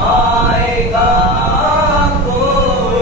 آئے گا کوئی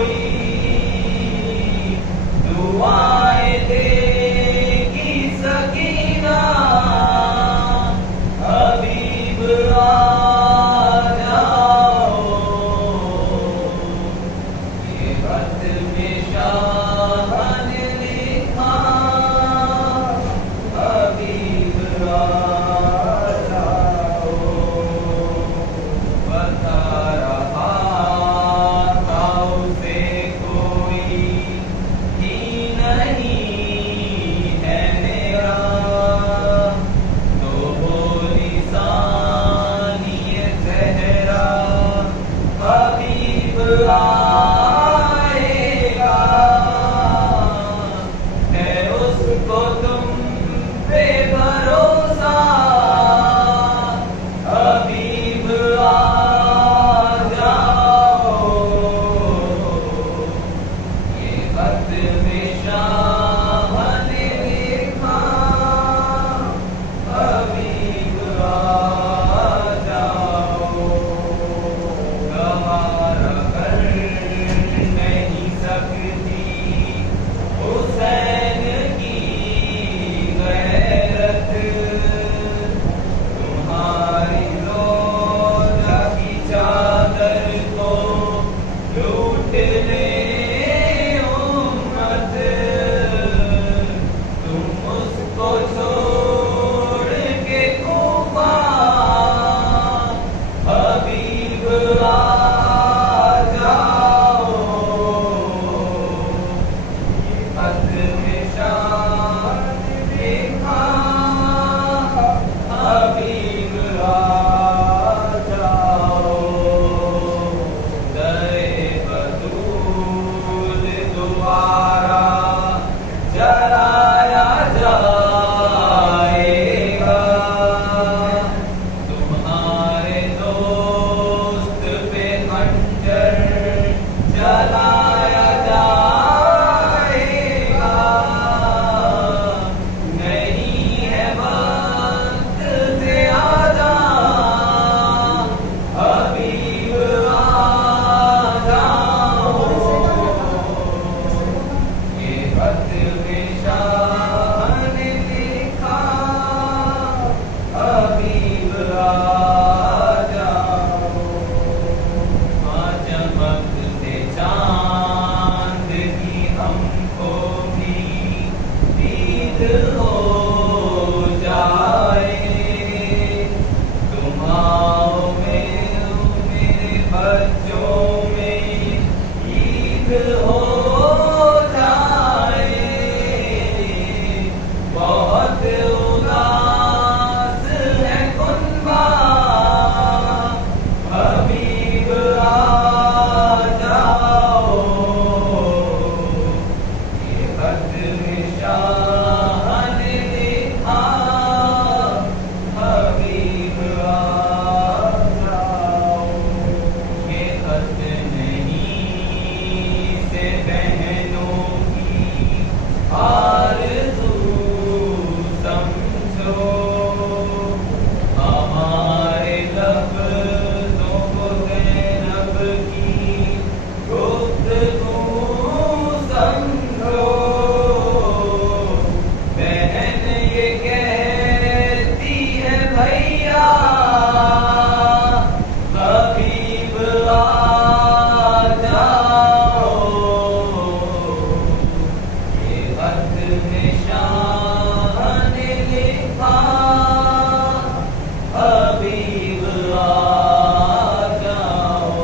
بچوں میں عید ہو جائے، بہت اداس ہے کنبہ، حبیب آ جاؤ، یہ خط نشاں نے لکھا، حبیب آ جاؤ، یہ خط نہیں سے بہنوں کی آرزو سمجھو، ہمارے لفظوں کو زینب کی گفتگو سمجھو، بہن یہ کہتی ہے بھیا حبیب آ جاؤ، یہ خط نشاں نے لکھا، حبیب آ جاؤ۔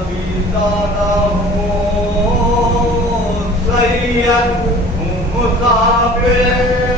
نبی زادہ ہوں سید ہوں مسافر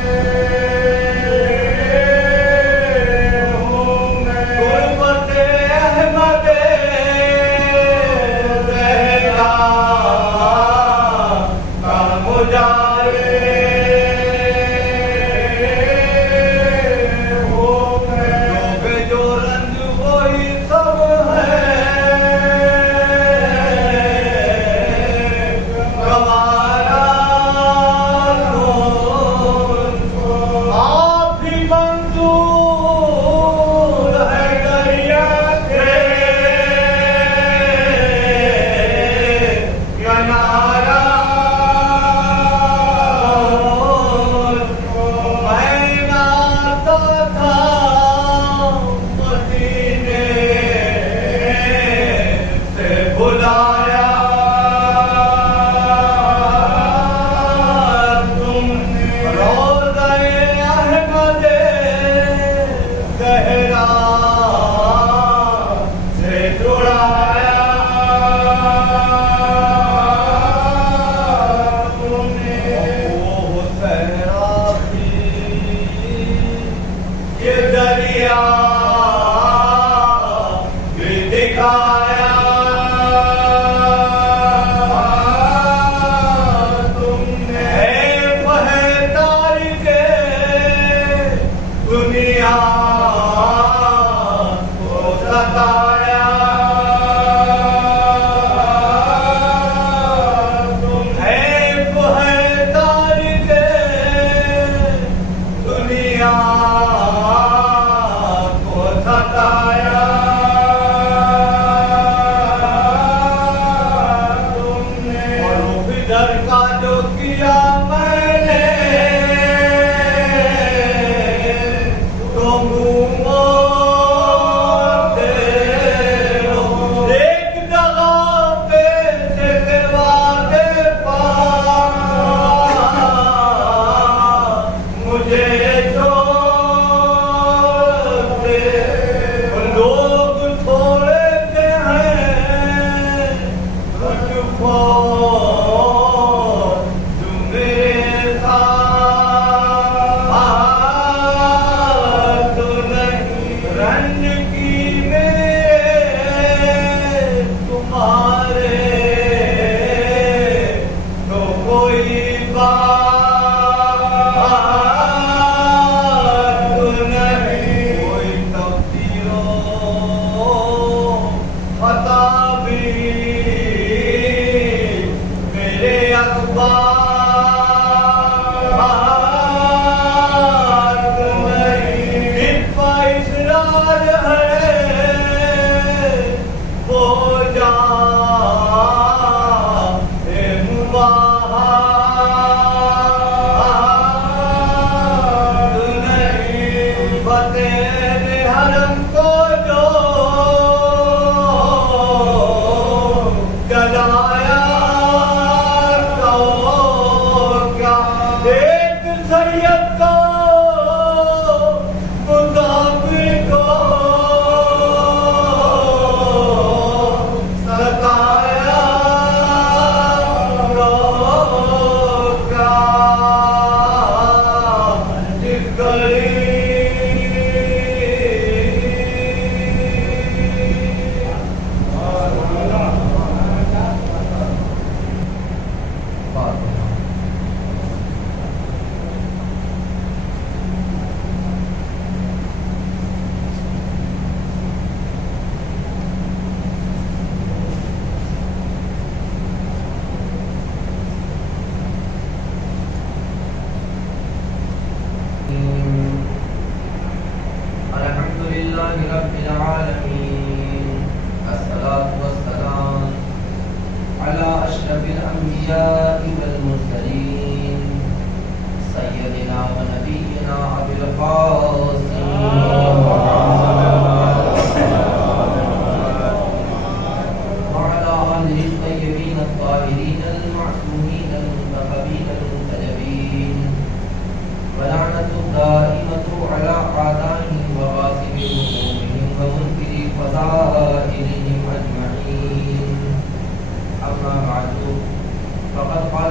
وغاسل همومهم ومنكر فضائلهم أجمعين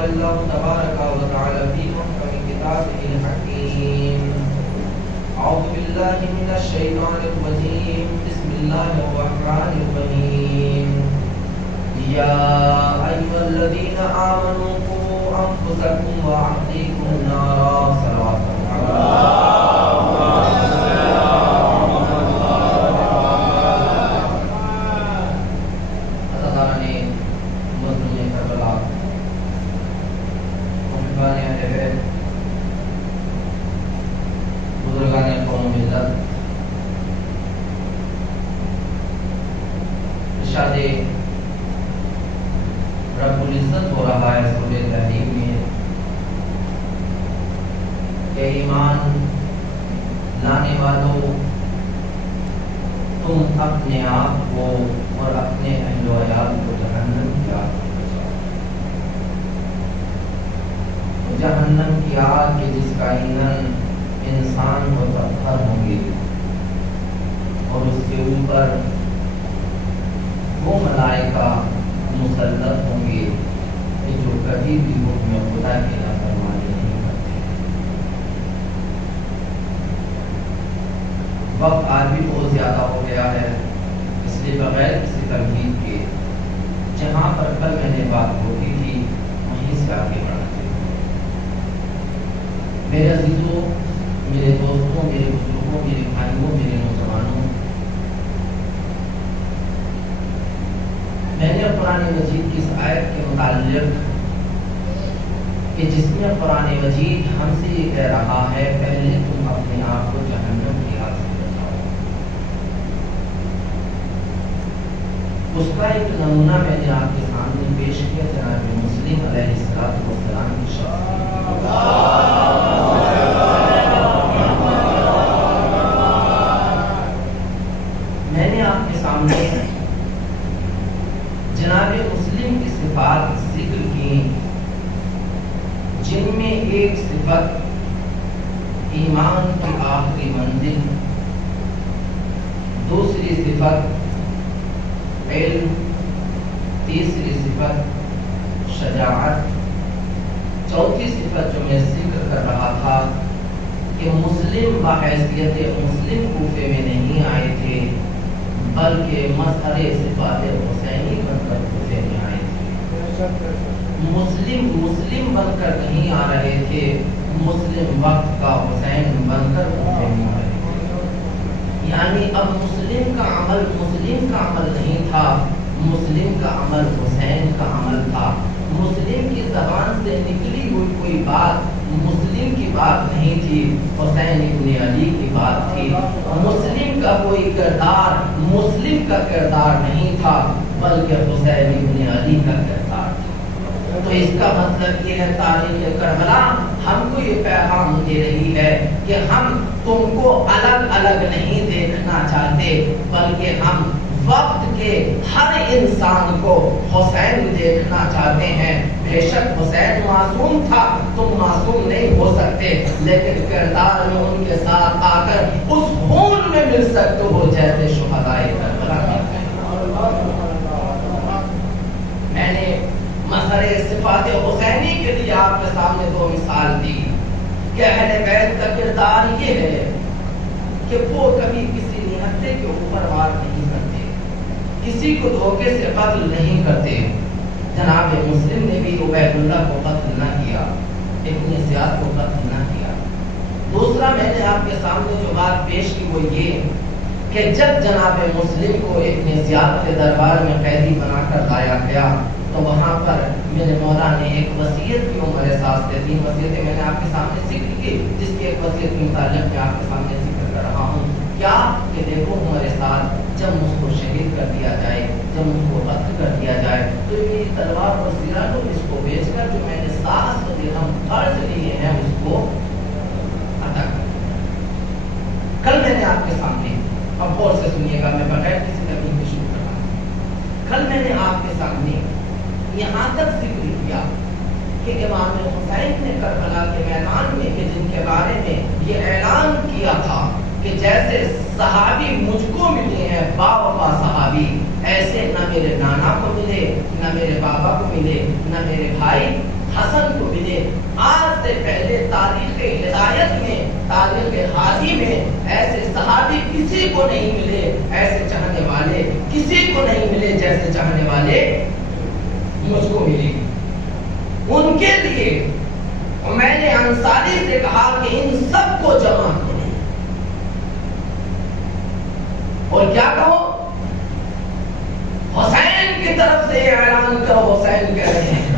قال الله تبارك وتعالى في محكم كتابه الحكيم أعوذ بالله من الشيطان الرجيم بسم الله الرحمن الرحيم يا أيها الذين آمنوا قوا أنفسكم وأهليكم نارا صلوات ارشاد رب العزت ہو رہا ہے سورہ تحریم میں کہ ایمان لانے والوں تم اپنے آپ کو اور اپنے اہل و عیال کو جہنم کی آگ سے بچاؤ۔ جہنم کی آگ کے جس کا ایندھن انسان اور پتھر ہوں گے اور اس کے اوپر وہ ملائکہ مسلط ہوں گے کہ جو کبھی بھی حکم خدا کی نافرمانی نہیں کرتے۔ وقت آج بھی بہت زیادہ ہو گیا ہے، اس لیے بغیر کسی تمہید کے جہاں پر کل میں نے بات ہوتی تھی وہیں سے آگے بڑھتے ہیں۔ میرے عزیزوں، میرے دوستوں، میرے بزرگوں، میرے بھائیوں، میرے نوجوانوں، میں نے قرآن مجید کی اس آیت کے متعلق کہ جس میں قرآن مجید ہم سے یہ کہہ رہا ہے پہلے تم اپنے آپ کو جہنم کی آگ سے بچاؤ، اس کا ایک نمونہ میں نے آپ کے سامنے پیش کیا جناب مسلم علیہ السلام کی شخصیت۔ میں نے آپ کے سامنے جناب مسلم کی صفات ذکر کی، جن میں ایک صفت ایمان کی آخری منزل، دوسری صفت علم، تیسری صفت شجاعت، چوتھی صفت جو میں ذکر کر رہا تھا کہ مسلم بحیثیت مسلم کوفے میں نہیں آئے تھے بلکہ مظہر صفات حسینی بن کر کوفے میں آئے تھے۔ مسلم بن کر نہیں آ رہے تھے، مسلم وقت کا حسین بن کر کوفے میں آئے تھے۔ یعنی اب مسلم کا عمل نہیں تھا، مسلم کا عمل حسین کا عمل تھا۔ مسلم کی زبان سے نکلی ہوئی کوئی بات مسلم کی بات نہیں تھی، حسین ابن علی کی بات تھی۔ مسلم کا کوئی کردار مسلم کا کردار نہیں تھا بلکہ حسین ابن علی کا کردار تھا۔ تو اس کا مطلب یہ ہے تاریخ کربلا ہم کو یہ پیغام دے رہی ہے کہ ہم تم کو الگ الگ نہیں دیکھنا چاہتے بلکہ ہم وقت کے ہر انسان کو حسین دیکھنا چاہتے ہیں۔ بے شک حسین معصوم تھا، تم معصوم نہیں ہو سکتے، لیکن کردار میں ان کے ساتھ آ کر اس خون میں مل سکتے ہو جیسے شہدائے کربلا۔ میں نے مظہر صفات حسینی کے لیے آپ کے سامنے دو مثال دی کہ اہل بیت کا کردار یہ ہے کہ وہ کبھی کسی نہتے کے اوپر وار نہیں کرتے، کسی کو دھوکے سے قتل نہیں کرتے۔ جناب مسلم نے بھی عبید اللہ کو قتل نہ کیا، ابن زیاد کو قتل نہ کیا۔ دوسرا میں نے آپ کے سامنے جو بات پیش کی وہ یہ کہ جب جناب مسلم کو ابن زیاد کے دربار میں قیدی بنا کر لایا گیا تو وہاں پر میرے مولا نے ایک وصیت کی عمر ساز سے 3 وصیتیں میں نے آپ کے سامنے ذکر کی، جس کی ایک وصیت کے متعلق میں آپ کے سامنے ذکر کر رہا ہوں۔ کیا کہ دیکھو عمر ساز جب مجھ کو شہید کر دیا جائے، جب مجھ کو قتل کر دیا جائے تو میری تلوار اور سیرا کو اس کو بیچ کر جو میں نے 700 درہم قرض لیے ہیں اس کو ادا کر۔ کل میں نے آپ کے سامنے، اب غور سے سنیے گا، میں بغیر کسی تکلیف کے شروع کر رہا ہوں۔ کل میں نے آپ کے سامنے یہاں تک ذکر کیا کہ امام حسین نے کربلا کے میدان میں کہ جن کے بارے میں یہ اعلان کیا تھا کہ جیسے صحابی مجھ کو ملے ہیں باوفا صحابی، ایسے نہ میرے نانا کو ملے، نہ میرے بابا کو ملے، نہ میرے بھائی حسن کو ملے. آج سے پہلے تاریخ ہدایت میں، تاریخ حادی میں ایسے صحابی کسی کو نہیں ملے، ایسے چاہنے والے کسی کو نہیں ملے جیسے چاہنے والے مجھ کو ملے. ان کے لیے میں نے انصاری سے کہا کہ ان سب کو جمع کرو اور کیا کہو؟ حسین کی طرف سے اعلان کرو. حسین کہہ رہے ہیں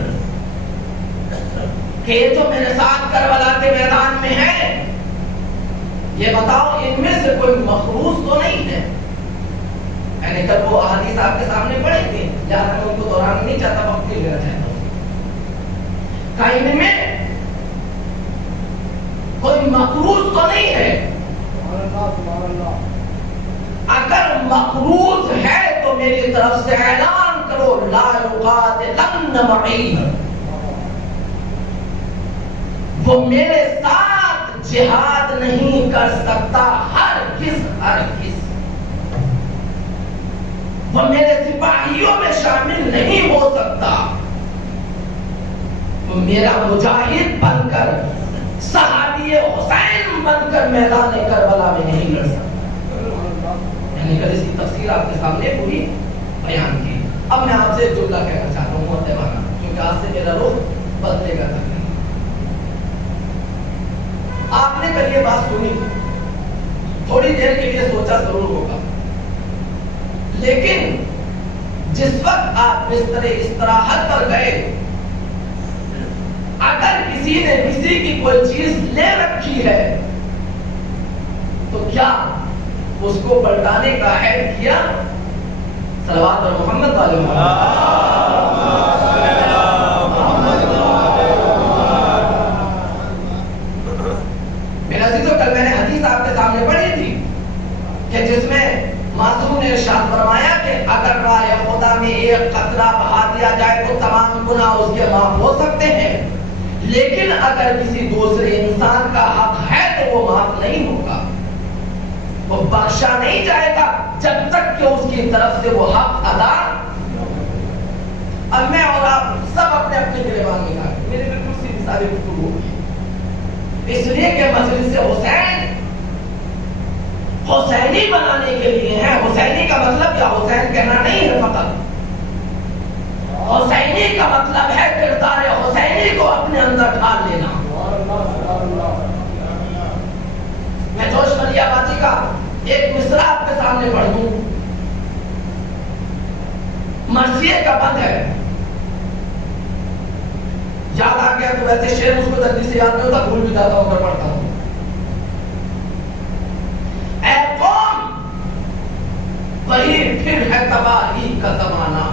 کہ یہ جو میرے ساتھ کربلا کے میدان میں ہے، یہ بتاؤ ان میں سے کوئی مخروص تو نہیں ہے؟ میں نے کل وہ احادیث آپ کے سامنے پڑھی تھی، یاد میں ان کو دوران نہیں چاہتا، وقت کے لینا چاہتا ہوں. کہ ان میں کوئی مخروص تو نہیں ہے؟ اگر مخروص ہے تو میری طرف سے اعلان کرو لا یقاتلن معی، وہ میرے ساتھ جہاد نہیں کر سکتا ہرگز ہرگز، وہ میرے سپاہیوں میں شامل نہیں ہو سکتا، وہ میرا مجاہد بن کر، صحابی حسین بن کر میدان کربلا میں نہیں لڑ سکتا. میں نے کل اس کی تفسیر آپ کے سامنے پوری بیان کی. اب میں آپ سے ایک جملہ کہنا چاہتا ہوں محترمانہ، کیونکہ آج سے میرا رخ بدلے گا تک. آپ نے کل یہ بات سنی، تھوڑی دیر کے لیے سوچا ضرور ہوگا، لیکن جس وقت آپ بستر استراحت پر گئے، اگر کسی نے کسی کی کوئی چیز لے رکھی ہے تو کیا اس کو پلٹانے کا عہد کیا؟ صلوات اور محمد والے میرا عزیزو، کل میں نے حدیث آپ کے سامنے پڑھی تھی کہ جس میں معصوم نے ارشاد فرمایا کہ اگر راہ خدا میں ایک قطرہ بہا دیا جائے تو تمام گناہ اس کے معاف ہو سکتے ہیں، لیکن اگر کسی دوسرے انسان کا حق ہے تو وہ معاف نہیں ہوگا، وہ بخشا نہیں جائے گا جب تک کہ اس کی طرف سے وہ حق ادا. اب میں اور آپ سب اپنے اپنے گریبان میں کھا میرے بالکل سیدھی ساری گفتگو ہوگی، اس لیے کہ مجلس حسین حسینی بنانے کے لیے ہے. حسینی کا مطلب یا حسین کہنا نہیں ہے فقط، حسینی کا مطلب ہے کردار حسینی کو اپنے اندر ڈھال لینا. میں جوش ملیہ باتی کا ایک مصرع آپ کے سامنے پڑھ دوں. مرثیے کا بند ہے، یاد آ گیا تو ویسے شعر مجھ کو جلدی سے یاد نہیں ہوتا، بھول بھی جاتا ہوں اگر پڑھتا ہوں. اے قوم وہی پھر ہے تباہی کا زمانہ،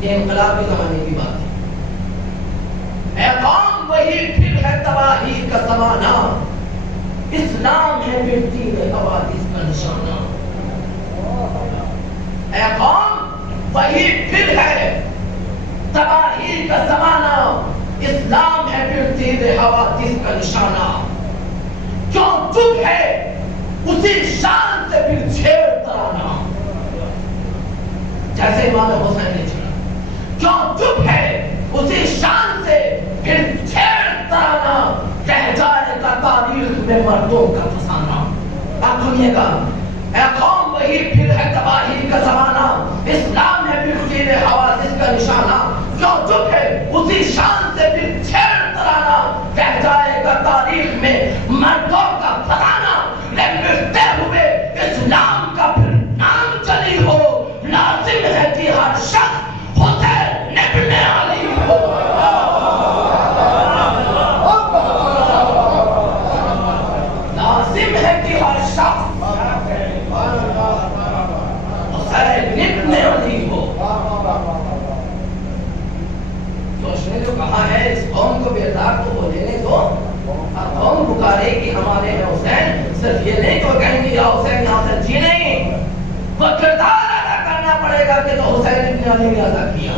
یہ انقلابی زمانے کی بات ہے. اے قوم وہی پھر ہے تباہی کا زمانہ، اسلام ہے پھر تین حوادث کا نشانہ. اے قوم وہی پھر ہے تباہی کا زمانہ، اسلام ہے پھر تین حوادث کا نشانہ. کیوں چپ ہے اسی شان سے پھر چھیڑ ترانا، جیسے امام حسین نے چھیڑا. کیوں چپ ہے اسی شان سے پھر چھیڑ ترانا، کہہ جائے گا تاریخ میں مردوں کا فسانہ. آپ سنیے گا، اے قوم وہی پھر ہے تباہی کا زمانہ، اسلام ہے پھر تین حوادث کا نشانہ. کیوں چپ ہے اسی شان سے پھر چھیڑ ترانا، کہہ جائے گا تاریخ میں مردوں کا فسانہ. لکھتے ہوئے اسلام کا پھر نام چلی ہو، لازم ہے کہ ہر شخص حسین ابن علی ہو. لازم ہے کہ ہر شخص حسین ابن علی ہو. تو اس نے جو کہا ہے اس قوم کو بیدار تو ہو لینے دو، اور قوم پکارے کہ ہمارے ہیں حسین، صرف یہ نہیں تو کہیں گے یا حسین یہاں سے جی نہیں، وہ کردار ادا کرنا پڑے گا کہ تو حسین ابن علی نے ادا کیا.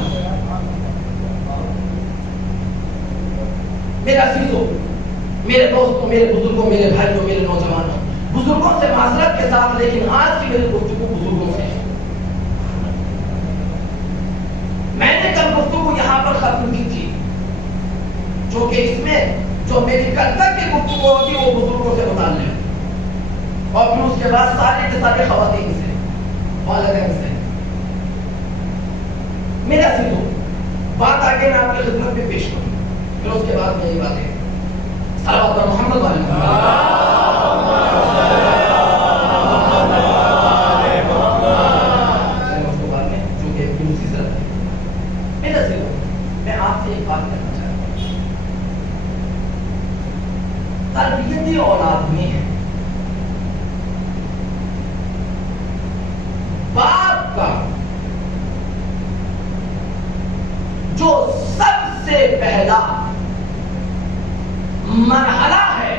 میرے عزیزوں، میرے دوستوں، میرے بزرگوں، میرے بھائیوں، میرے نوجوانوں، بزرگوں سے معذرت کے ساتھ، لیکن آج کی میری گفتگو بزرگوں سے ہے. میں نے کل گفتگو یہاں پر ختم کی تھی، جو کہ اس میں جو میری کل تک کی گفتگو ہوگی وہ بزرگوں سے متعلق، اور پھر اس کے بعد سارے کے سارے خواتین سے، والدین سے۔ میرا سنو بات آگے میں آپ کی خدمت میں پیش کروں، پھر اس کے بعد میری باتیں صلوات پر محمد والے میں آپ سے ایک بات کرنا چاہتا ہوں۔ تربیتی اولاد میں ہے باپ کا جو سب سے پہلا مرحلہ ہے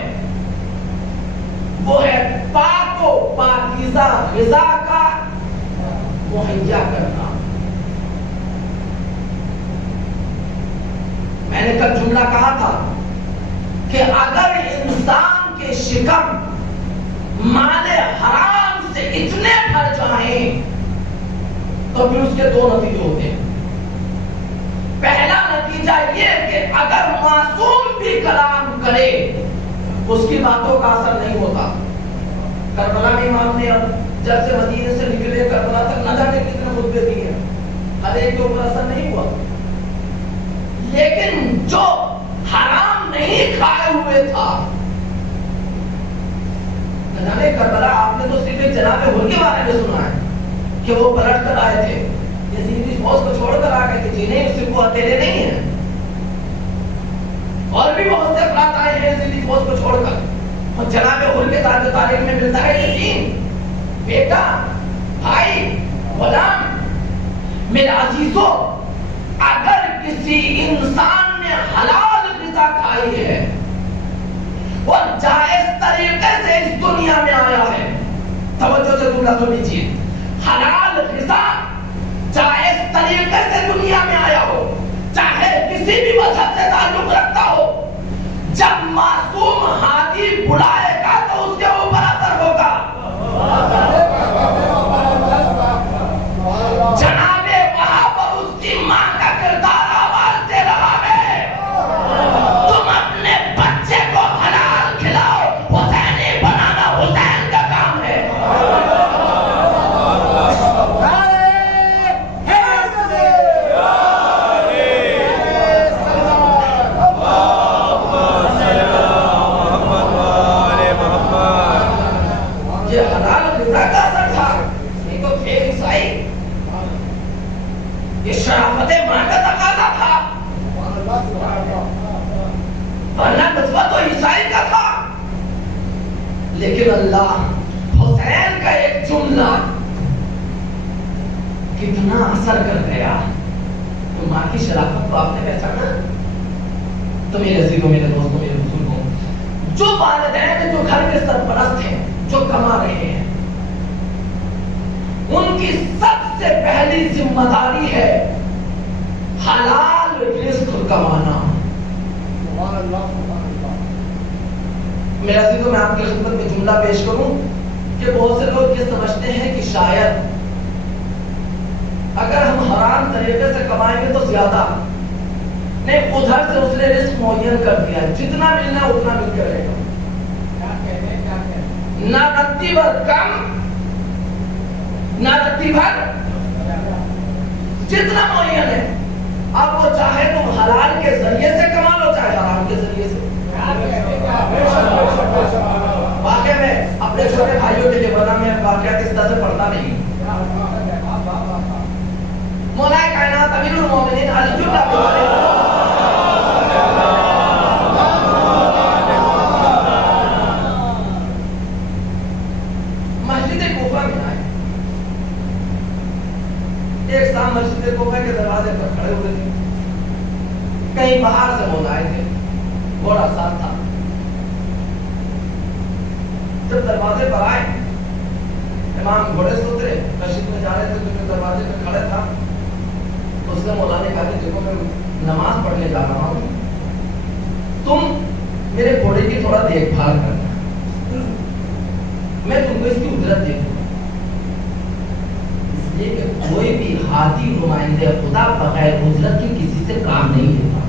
وہ ہے پاک و پاکیزہ غذا کا مہیا کرنا۔ میں نے کل جملہ کہا تھا کہ اگر انسان کے شکم مال حرام سے اتنے بھر جائیں تو پھر اس کے دو نتیجے ہوتے ہیں۔ پہلا نتیجہ یہ کہ اگر معصوم بھی کلام کرے اس کی باتوں کا اثر نہیں ہوتا۔ کربلا میں امام نے جب سے مدینے سے نکلے کربلا تک نہ جانے کتنے خطبے دیے، ہر ایک کے اوپر اثر نہیں ہوا، لیکن جو حرام نہیں کھائے ہوئے تھا، جناب کربلا آپ نے تو صرف ایک جناب ہر کے بارے میں سنا ہے کہ وہ پلٹ کر آئے تھے، یزیدی فوج کو چھوڑ کر آ گئے تھے، جی نہیں صرف وہ اکیلے نہیں ہیں، اور بھی بہت سے افراد آئے ہیں یزیدی فوج کو چھوڑ کر۔ اور جناب ہر کے ساتھ تاریخ میں ملتا ہے یقین، بیٹا، بھائی، غلام، میرے عزیزوں، اگر کسی انسان نے حلال غذا کھائی ہے اور جائز طریقے سے اس دنیا میں آیا ہے، توجہ سے جملہ سن لیجیے، حلال غذا جائز طریقے سے دنیا میں آیا ہو، چاہے کسی بھی مذہب سے تعلق رکھتا ہو، جب معصوم ہادی بلائے گا تو اس کے اوپر اثر ہوگا۔ جناب وہاں پر اس کی ماں کا کردار آواز دے رہا ہے، تم اپنے بچے کو حلال کھلاؤ، حسینی بنانا حسین کا کام ہے۔ یہ شرافت ماں کا تقاضا تھا، ورنہ نسبت تو عیسائی کا تھا، لیکن اللہ حسین کا ایک جملہ کتنا اثر کر گیا۔ تو ماں کی شرافت کو آپ نے پہچانا؟ تو میرے عزیزوں، میرے دوستوں، میرے بزرگوں، جو والدین جو گھر کے سرپرست ہیں، جو کما رہے ہیں، ان کی سب سے پہلی ذمہ داری ہے حلال رزق کمانا۔ میرا عزیزوں، میں آپ کی خدمت میں جملہ پیش کروں کہ بہت سے لوگ یہ سمجھتے ہیں کہ شاید اگر ہم حرام طریقے سے کمائیں گے تو زیادہ نہیں، ادھر سے اس نے رزق معین کر دیا، جتنا ملنا اتنا مل کے رہے گا، نہ رتی بھر کم نہ رتی بھر، جتنا معین ہے۔ اب وہ چاہے تم حلال کے ذریعے سے کما لو چاہے حرام کے ذریعے سے۔ واقعہ میں اپنے چھوٹے بھائیوں کے لیے بنا، میں واقعات اس طرح سے پڑھتا نہیں۔ مولا کائنات امیر المومنین علی مسجد کوفہ میں آئے، ایک سام مسجد کوفہ کے دروازے پر کھڑے ہوئے تھے، کہیں باہر سے مولا آئے تھے، گھوڑا ساتھ تھا۔ جب دروازے پر آئے، امام گھوڑے سے اترے، مسجد میں جا رہے تھے، جو دروازے پر کھڑے تھا، اس نے مولا نے کہا کہ دیکھو میں نماز پڑھنے جا رہا ہوں، تم میرے گھوڑے کی تھوڑا دیکھ بھال کرنا، میں تم کو اس کی اجرت دے دوں گا۔ اس لیے کہ کوئی بھی ہادی نمائندے خدا بغیر اجرت کی کسی سے کام نہیں لیتا۔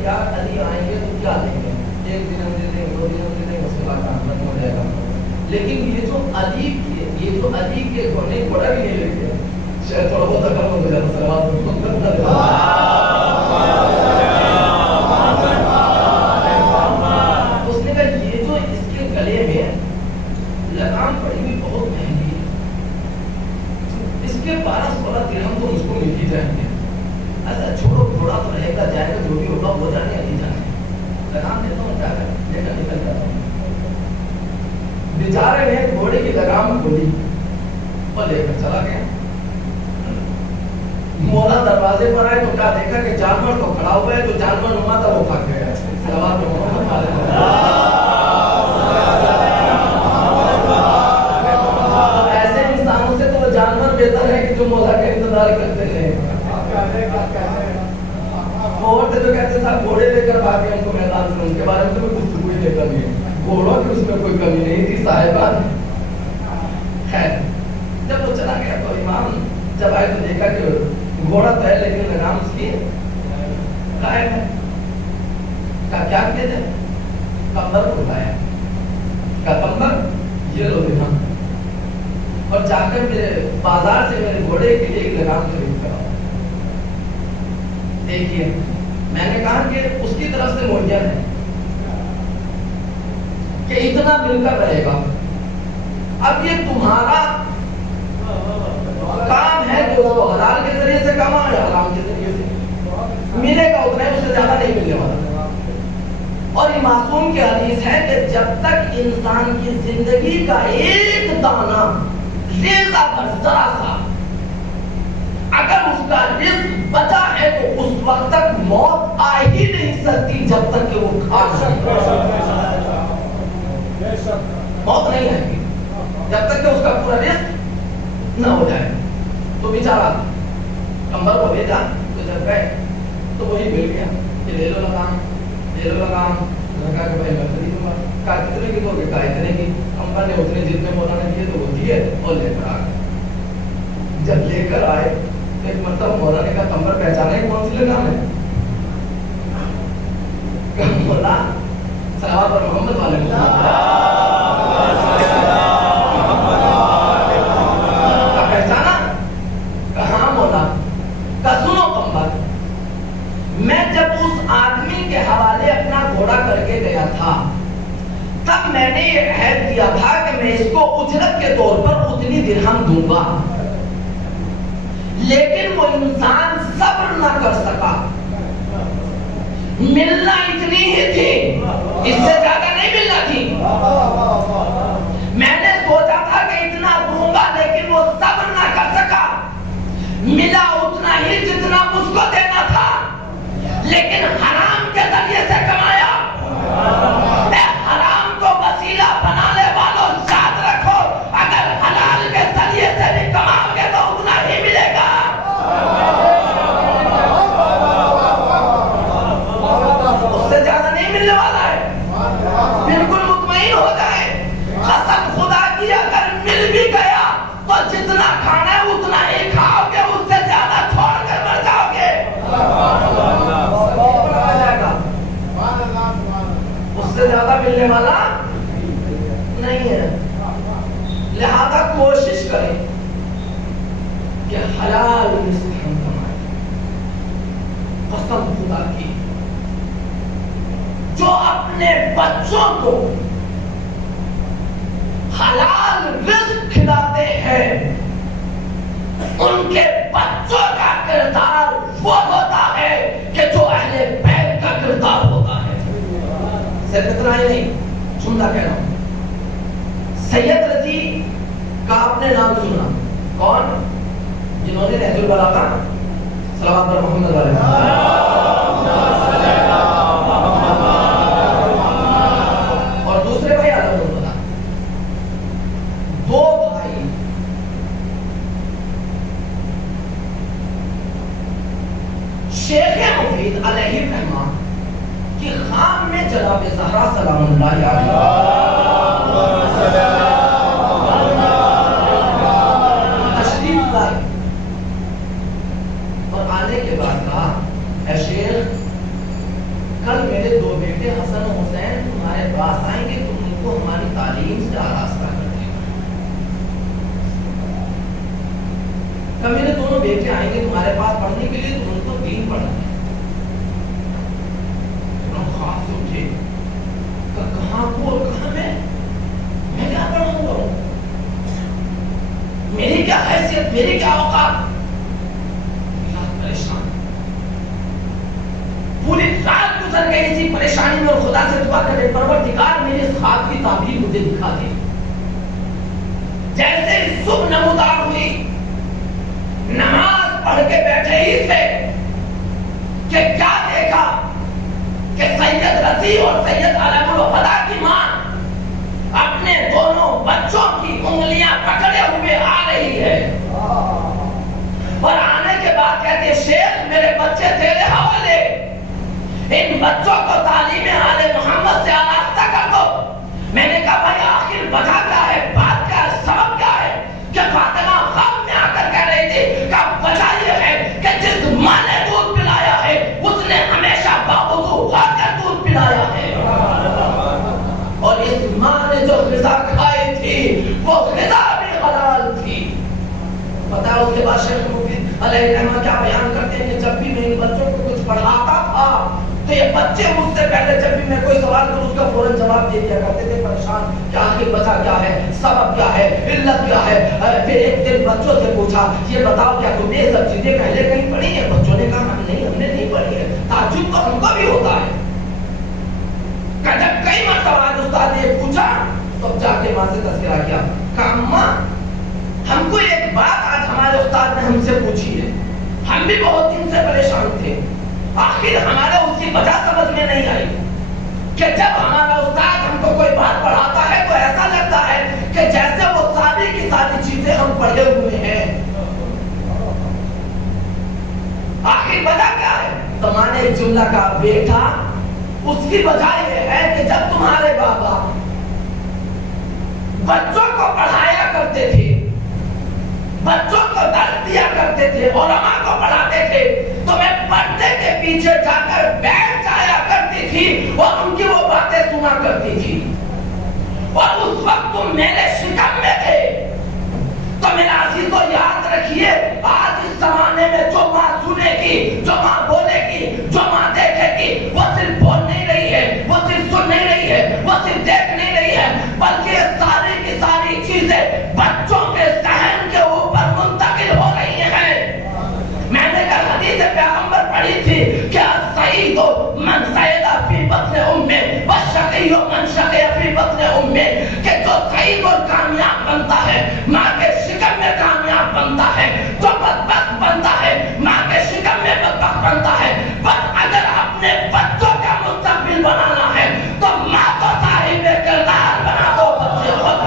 کہ یار علی آئیں گے تو کیا دیں گے، 1 دن دے دیں، 2 دن دے دیں، اس کے بعد کام ختم ہو جائے گا. لیکن یہ جو علی کے ہونے بڑا بھی نہیں لگتے شاید تھوڑا بہت اکرم ہو جاتا سلوات اس نے کہا یہ جو اس کے گلے میں لگام پڑی ہوئی بہت مہنگی ہے، اس کے 12-16 درہم تو اس کو مل ہی جائیں گے. ایسا چھوڑو گھوڑا تو رہے گا جائے گا جو بھی ہوگا وہ جانے علی جانے، لگام دیتا ہوں کیا کریں، لے کر نکل جاتا ہوں. بیچارے نے گھوڑے کی لگام کھولی اور لے کر چلا گیا. مولا دروازے پر آئے تو کیا دیکھا کہ جانور تو کھڑا ہوا ہے، جو جانور نما تھا وہ بھاگ گیا. صلوات محمد علیہ ایسے انسانوں سے تو وہ جانور بہتر ہے کہ جو مولا کا انتظار کرتے ہیں. اور جو کہتے تھا گھوڑے لے کر بھاگے ان کو میدان سے، ان کے بارے میں تو گفتگو ہی نہیں کرنی ہے، گھوڑوں کی اس میں کوئی کمی نہیں تھی صاحبان. خیر جب وہ چلا گیا تو امام جب آئے تو دیکھا کہ گھوڑا تو ہے لیکن لگام اس کی غائب ہے. کہا کیا کیا جائے، کمبر کو لایا، کہا کمبر یہ لو دینا اور جا کر میرے بازار سے میرے گھوڑے کے لیے ایک لگام خرید کر آؤ. دیکھیے میں نے کہا کہ اس کی طرف سے معین ہے کہ اتنا مل کر رہے گا. اب یہ تمہارا کام ہے جو اس کو حلال کے ذریعے سے کماؤ یا حرام کے ذریعے سے ملے گا اتنا، اس سے زیادہ نہیں ملنے والا. اور یہ معصوم کی حدیث ہے کہ جب تک انسان کی زندگی کا ایک دانہ ریزہ پر ذرا سا اگر اس کا رزق بچا ہے تو اس وقت تک موت آ ہی نہیں سکتی جب تک کہ وہ کھا سکے. موت نہیں آئے گی جب تک کہ اس کا پورا رزق نہ ہو جائے. تو بیچارہ کمبر کو بھیجا تو جب گئے تو وہی مل گیا کہ لے لو لگام، لے لو لگام. کہا کہ بھائی میں خریدوں گا. کہا کتنے کی دو گے، کہا اتنے کی. کمبر نے اتنے جتنے مولانا دیے تو وہ دیے اور لے کر آ گئے. جب لے کر آئے ایک مرتبہ مولا نے کہا کمبر پہچانے کون سی لگام ہے؟ مولا صلوات پر محمد والے پہچانا؟ کہاں مولا؟ کہا سنو کمبر، میں جب اس آدمی کے حوالے اپنا گھوڑا کر کے گیا تھا تب میں نے یہ عہد دیا تھا کہ میں اس کو اجرت کے طور پر اتنی درہم دوں گا، لیکن وہ انسان صبر نہ کر سکا. ملنا اتنی ہی تھی، اس سے زیادہ نہیں ملنا تھی. میں نے سوچا تھا کہ اتنا دوں گا لیکن وہ صبر نہ کر سکا. ملا اتنا ہی جتنا اس کو دینا تھا، لیکن حرام کے ذریعے سے کمایا. اے حرام کو وسیلہ بنانے والوں یاد رکھو، اگر حلال کے ذریعے سے بھی کماؤ گے تو اتنا ہی ملے گا. اس سے زیادہ نہیں ملنے والا ہے. بالکل مطمئن ہو جائے. قسم خدا کی اگر مل بھی گیا تو جتنا کھانا ہے اتنا ہی کھاؤ گے، اس سے زیادہ چھوڑ کر مر جاؤ گے. اس سے زیادہ ملنے والا نہیں ہے. لہذا کوشش کریں کہ حلال رزق ہم کمائیں. قسم خدا کی جو اپنے بچوں کو حلال رزق کھلاتے ہیں ان کے بچوں کا کردار وہ ہوتا ہے کہ جو اہل بیت کا کردار ہوتا ہے. صرف اتنا ہی نہیں، سننا کہہ رہا ہوں، سید رضی کا آپ نے نام سنا. کون؟ جنہوں نے نہج البلاغہ صلوات پر محمد علیہ اور دوسرے بھائی عالم البلاغہ. دو بھائی شیخ مفید علیہ الرحمہ کی خام میں جناب زہرا سلام اللہ علیہ تشریف لائے اور آنے کے بعد کہا اے شیخ دو بیٹے حسن و حسین تمہارے پاس آئیں گے، تم ان کو ہماری تعلیم سے آراستہ کر دے گا۔ کب میرے دونوں بیٹے آئیں گے تمہارے پاس پڑھنے کے لیے، تم ان کو دین پڑھنا ہے۔ خواب سے اٹھے، کہاں کو اور کہاں میں کیا پڑھوں گا، میری کیا حیثیت، میری کیا اوقات؟ پریشان پوری رات گزر گئی اسی پریشانی میں، اور خدا سے دعا کرے پروردگار میرے اس خواب کی تعبیر مجھے دکھا دے۔ جیسے صبح نمودار ہوئی، نماز پڑھ کے بیٹھے ہی تھے کہ کیا دیکھا کہ سید رضی اور سید علم الہدا کی ماں اپنے دونوں بچوں کی انگلیاں پکڑے ہوئے آ رہی ہے، اور آنے کے بعد کہتے ہیں شیخ میرے بچے تیرے حوالے، ان بچوں کو تعلیم آل محمد سے آراستہ کر دو۔ میں نے کہا بھائی آخر وجہ کیا ہے، بات کیا ہے، سبب کیا ہے؟ کہ فاطمہ خواب میں آ کر کہہ رہی تھی کہ وجہ یہ ہے کہ جس ماں نے دودھ پلایا ہے اس نے ہمیشہ باوضو ہو کر دودھ پلایا ہے، اور اس ماں نے جو غذا کھائی تھی وہ غذا بھی حلال تھی۔ پتا ہے اس کے بعد شیخ مفید علیہ رحمہ کیا بیان کرتے ہیں کہ جب بھی میں ان بچوں کو کچھ پڑھاتا تھا تو یہ بچے مجھ سے پہلے جب بھی میں کوئی سوال کروں اس کا فوراً جواب دے دیا کرتے تھے، پریشان کہ آخر وجہ کیا ہے، سبب کیا ہے، علت کیا ہے۔ پھر ایک دن بچوں سے پوچھا یہ بتاؤ کیا تم نے یہ سب چیزیں پہلے کہیں پڑھی ہیں؟ بچوں نے کہا ہم نے نہیں پڑھی ہے۔ تعجب تو ہم کو بھی ہوتا ہے کہ جب کئی مرتبہ استاد نے پوچھا تو جا کے ماں سے تذکرہ کیا کہ اماں ہم کو ایک بات آج ہمارے استاد نے ہم سے پوچھی ہے، ہم بھی بہت دن سے پریشان تھے، آخر ہمارے اس کی وجہ سمجھ میں نہیں آئی کہ جب ہمارا استاد ہم کو کوئی بات پڑھاتا ہے تو ایسا لگتا ہے کہ جیسے وہ ساری کی ساری چیزیں ہم پڑھے ہوئے ہیں، آخر وجہ کیا ہے؟ تو میں نے ایک جملہ کہا بیٹا اس کی وجہ یہ ہے کہ جب تمہارے بابا بچوں کو پڑھایا کرتے تھے، بچوں کو درس دیا کرتے تھے، علماء کو پڑھاتے تھے، تو میں پردے کے پیچھے جا کر بیٹھ جایا کرتی تھی اور ان کی وہ باتیں سنا کرتی تھی، اور اس وقت تم میرے شکم میں تھے۔ تو میرا عزیزو یاد رکھیے آج اس زمانے میں جو ماں سنے گی، جو ماں بولے گی، جو ماں دیکھے گی، وہ صرف بول نہیں رہی ہے، وہ صرف سن نہیں رہی ہے، وہ صرف دیکھ نہیں رہی ہے، بلکہ ساری کی ساری چیزیں بچوں کے ذہن کے اوپر منتقل ہو رہی ہیں۔ میں نے کل حدیث پیغمبر پڑھی تھی کہ سعید من سعید فی بطن امہ والشقی من شقی فی بطن امہ، کہ جو سعید اور کامیاب بنتا ہے ماں کے شکم میں کامیاب بنتا ہے، جو بدبخت بنتا ہے ماں کے شکم میں بدبخت بنتا ہے۔ بس اگر اپنے بچوں کا مستقبل بنانا ہے تو ماں کو صاحب کردار بنا دو، بچے خود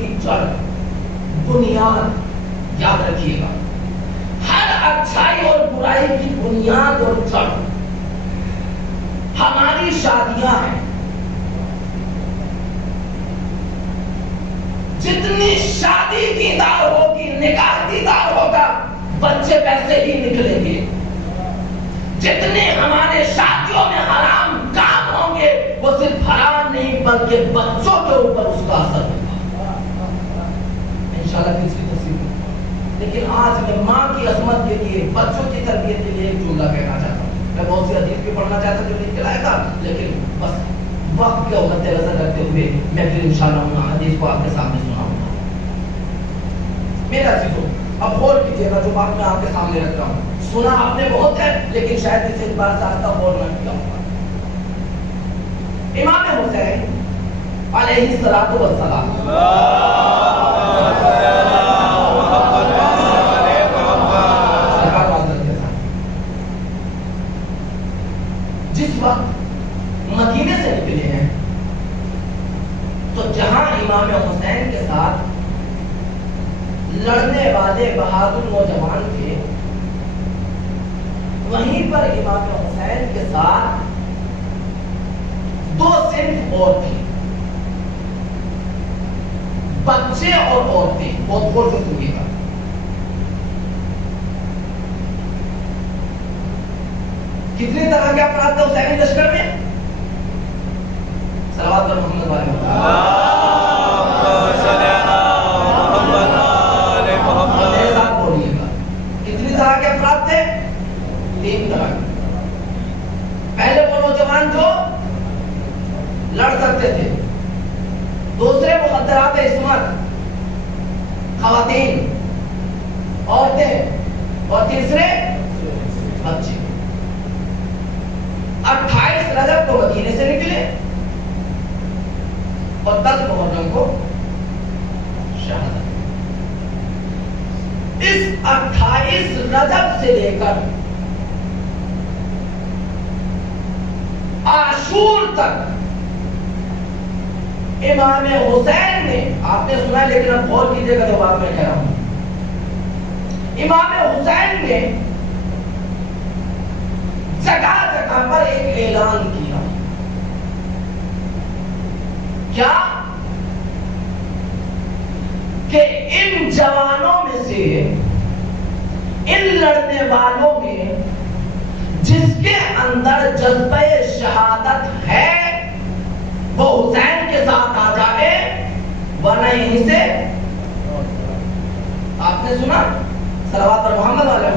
کی جڑ بنیاد یاد رکھیے گا، ہر اچھائی اور برائی کی بنیاد اور جڑ ہماری شادیاں ہیں۔ جتنی شادی دیدار ہوگی، نکاح دیدار ہوگا، بچے ویسے ہی نکلیں گے۔ جتنے ہمارے شادیوں میں حرام کام ہوں گے وہ صرف حرام نہیں بلکہ بچوں کے اوپر اس کا اثر ہوگا انشاءاللہ کس کی تصویر۔ لیکن آج میں ماں کی عظمت کے لیے، بچوں کی تربیت کے لیے ایک جملہ کہنا چاہتا ہوں۔ میں بہت سی حدیث بھی پڑھنا چاہتا جو لکھ کے لایا تھا، لیکن بس وقت کے مد نظر رکھتے ہوئے میں پھر انشاءاللہ ان حدیث کو آپ کے سامنے سناؤں گا۔ میرا عزیزو اب غور کیجیے گا جو بات میں آپ کے سامنے رکھ رہا ہوں، سنا آپ نے بہت ہے لیکن شاید اسے اس بار سے آستہ غور نہ کیا ہوگا۔ امام حسین علیہ الصلوۃ والسلام جس وقت مدینے سے نکلے ہیں تو جہاں امام حسین کے ساتھ لڑنے والے بہادر نوجوان تھے، وہیں پر امام حسین کے ساتھ دو صنف اور تھی، بچے اور عورتیں۔ بہت غور سے سنیے گا۔ کتنے طرح کے افراد تھے حسینی لشکر میں؟ صلوات پر محمد والے بولیے گا، کتنی طرح کے افراد تھے؟ 3 طرح کے۔ پہلے وہ نوجوان جو لڑ سکتے تھے، دوسرے مخدرات عصمت، خواتین، عورتیں، اور تیسرے بچے۔ 28 رجب کو مدینے سے نکلے اور 10 محرم کو شہادت۔ اس 28 رجب سے لے کر عاشور تک امام حسین نے، آپ نے سنا ہے لیکن اب غور کیجیے گا جو بات میں کہہ رہا ہوں، امام حسین نے جگہ جگہ پر ایک اعلان کیا۔ کیا؟ کہ ان جوانوں میں سے، ان لڑنے والوں میں جس کے اندر جذبہ شہادت ہے وہ حسین کے ساتھ آ جائے، ورنہ یہیں سے۔ آپ نے سنا؟ صلوات پر محمد والے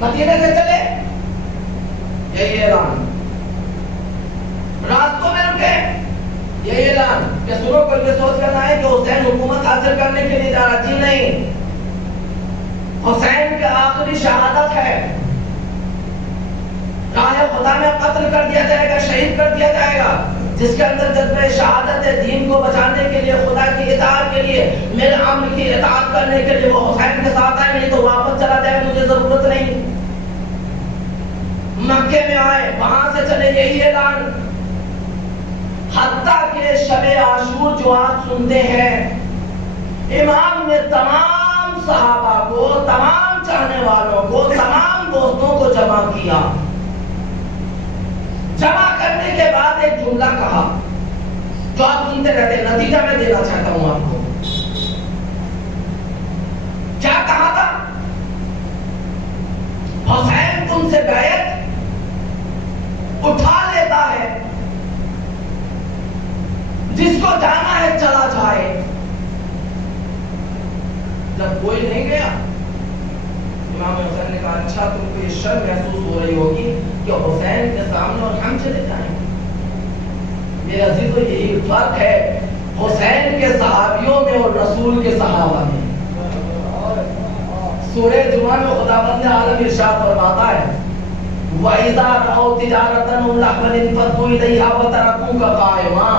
مدینے سے چلے، یہی اعلان۔ راستوں میں رکے، یہی اعلان کہ سنو، کوئی یہ سوچ کرنا ہے کہ حسین حکومت حاصل کرنے کے لیے جا رہا، جی نہیں، حسین کی آخری شہادت ہے، راہ خدا میں قتل کر دیا جائے گا، شہید کر دیا جائے گا۔ جس کے اندر جذبہ شہادت ہے، دین کو بچانے کے لیے، خدا کی اطاعت کے لیے، میرے امر کی اطاعت کرنے کے لیے، وہ حسین کے ساتھ آئے، نہیں تو واپس چلا جائے، مجھے ضرورت نہیں۔ مکے میں آئے، وہاں سے چلے، یہی اعلان۔ حتیٰ کہ شب عاشور جو آپ سنتے ہیں، امام نے تمام صحابہ کو، تمام چاہنے والوں کو، تمام دوستوں کو جمع کیا۔ جمع کرنے کے بعد ایک جملہ کہا جو آپ سنتے رہتے ہیں، نتیجہ میں دینا چاہتا ہوں آپ کو۔ کیا کہا تھا؟ حسین تم سے بیعت اٹھا لیتا ہے، جس کو جانا ہے چلا جائے۔ جب کوئی نہیں گیا، امام حسین نے کہا اچھا تم کو یہ شرم محسوس ہو رہی ہوگی کہ حسین کے سامنے اور ہم چلے جائیں۔ میرے عزیزو، یہی فرق ہے حسین کے صحابیوں میں اور رسول کے صحابہ میں۔ سورہ جمعہ میں خداوند عالم ارشاد فرماتا ہے وَإِذَا رَأَوْا تِجَارَةً أَوْ لَهْوًا انفَضُّوا إِلَيْهَا وَتَرَكُوكَ قَائِمًا۔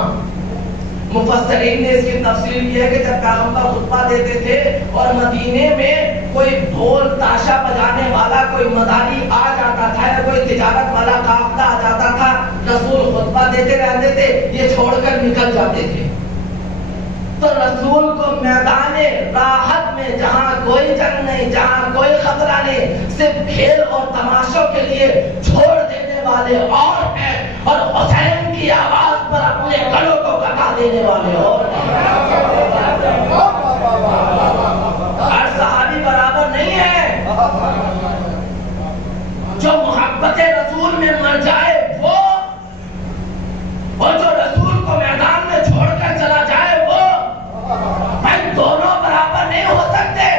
مفسرین نے اس کی تفسیر کی ہے کہ جب پیغمبر خطبہ دیتے تھے اور مدینے میں کوئی ڈھول تاشا بجانے والا، کوئی مداری آ جاتا تھا یا کوئی تجارت والا قافلہ آ جاتا تھا، رسول خطبہ دیتے رہتے تھے، یہ چھوڑ کر نکل جاتے تھے۔ تو رسول کو میدان راحت میں، جہاں کوئی جنگ نہیں، جہاں کوئی خطرہ نہیں، صرف کھیل اور تماشوں کے لیے چھوڑ دینے والے اور ہیں، اور حسین کی آواز پر اپنے گلوں کو کٹا دینے والے اور ہیں۔ ہر صحابی برابر نہیں ہے۔ جو محبت رسول میں مر جائے وہ، اور جو رسول کو میدان میں چھوڑ کر چلا جائے وہ، بھائی دونوں برابر نہیں ہو سکتے،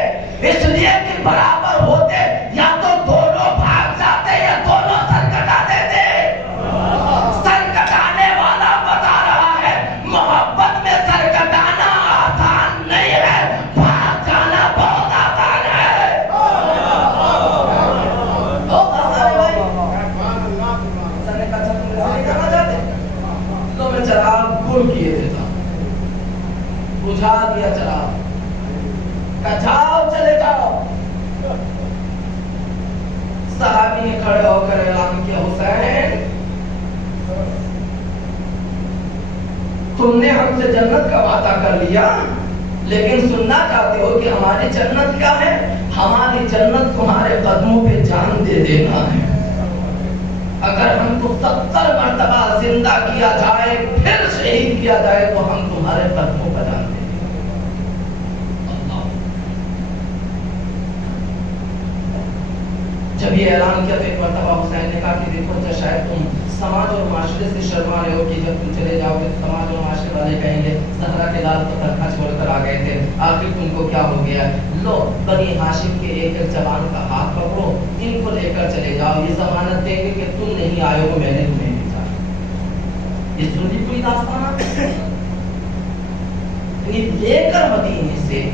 اس لیے کہ برابر ہوتے یا تو دونوں بھاگ جاتے یا دونوں سر کٹا دیتے۔ سر کٹانے والا بتا رہا ہے محبت میں سر کٹانا آسان نہیں ہے، بھاگ جانا بہت آسان ہے۔ بہت آسان ہے بھائی۔ سر نے کہا تم نہیں کرنا چاہتے تو میں چراغ گل کیے دیتا، بجھا دیا چراغ، کہ جاؤ چلے جاؤ. صحابی نے کھڑے ہو کر اعلان کیا حسین تم نے ہم سے جنت کا وعدہ کر لیا لیکن سننا چاہتے ہو کہ ہماری جنت کیا ہے؟ ہماری جنت تمہارے قدموں پہ جان دے دینا ہے. اگر ہم کو 70 مرتبہ زندہ کیا جائے پھر شہید کیا جائے تو ہم تمہارے قدموں پر جان دیں گے. جب یہ اعلان کیا تو ایک مرتبہ حسین نے کہا کہ دیکھو شاید تم سماج اور معاشرے سے شرما رہے ہو کہ جب تم چلے جاؤ گے سماج اور معاشرے والے کہیں گے زہرا کے لال تو تنخواہ چھوڑ کر آ گئے تھے آخر تم کو کیا ہو گیا. لو بنی ہاشم کے ایک جوان کا ہاتھ پکڑو ان کو لے کر چلے جاؤ یہ ضمانت دیں گے کہ تم نہیں آئے ہو میں نے تمہیں بھیجا. یہ سنی کوئی داستان لے کر مدینے سے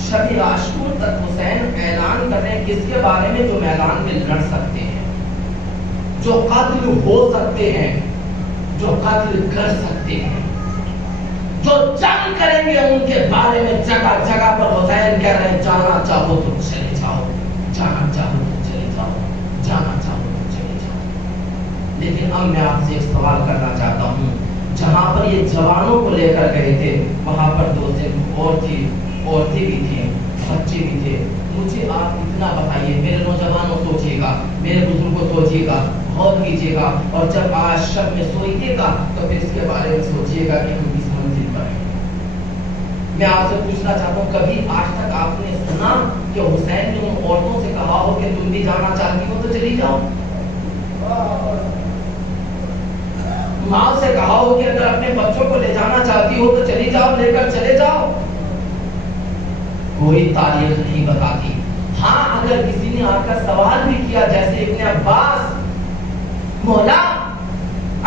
شب عاشور تک حسین اعلان کر رہے ہیں کس کے بارے میں جو میدان میں لڑ سکتے ہیں جو قاتل ہو سکتے ہیں جو قاتل کر سکتے ہیں جو جنگ کریں گے ان کے بارے میں جگہ جگہ پر حسین کہہ رہے ہیں جانا چاہو تو چلے جاؤ جانا چاہو تو چلے جاؤ جانا چاہو تو چلے جاؤ. لیکن اب میں آپ سے ایک سوال کرنا چاہتا ہوں جہاں پر یہ جوانوں کو لے کر گئے تھے وہاں پر دو صرف عورتیں بھی تھیں بچے بھی تھے. مجھے آپ اتنا بتائیے میرے نوجوانوں سوچیے گا میرے بزرگوں سوچیے گا غور کیجیے گا اور جب آج شب میں سوئیے گا تو پھر اس کے بارے میں سوچیے گا کہ ہم کس منزل پر ہیں. میں آپ سے پوچھنا چاہتا ہوں کبھی آج تک آپ نے سنا کہ حسین نے ان عورتوں سے کہا ہو کہ تم بھی جانا چاہتی ہو تو چلی جاؤ؟ ماں سے کہا ہو کہ اگر اپنے بچوں کو لے جانا چاہتی ہو تو چلی جاؤ لے کر چلے جاؤ؟ کوئی تاریخ نہیں بتاتی. ہاں اگر کسی نے آ کر سوال بھی کیا جیسے ابن عباس مولا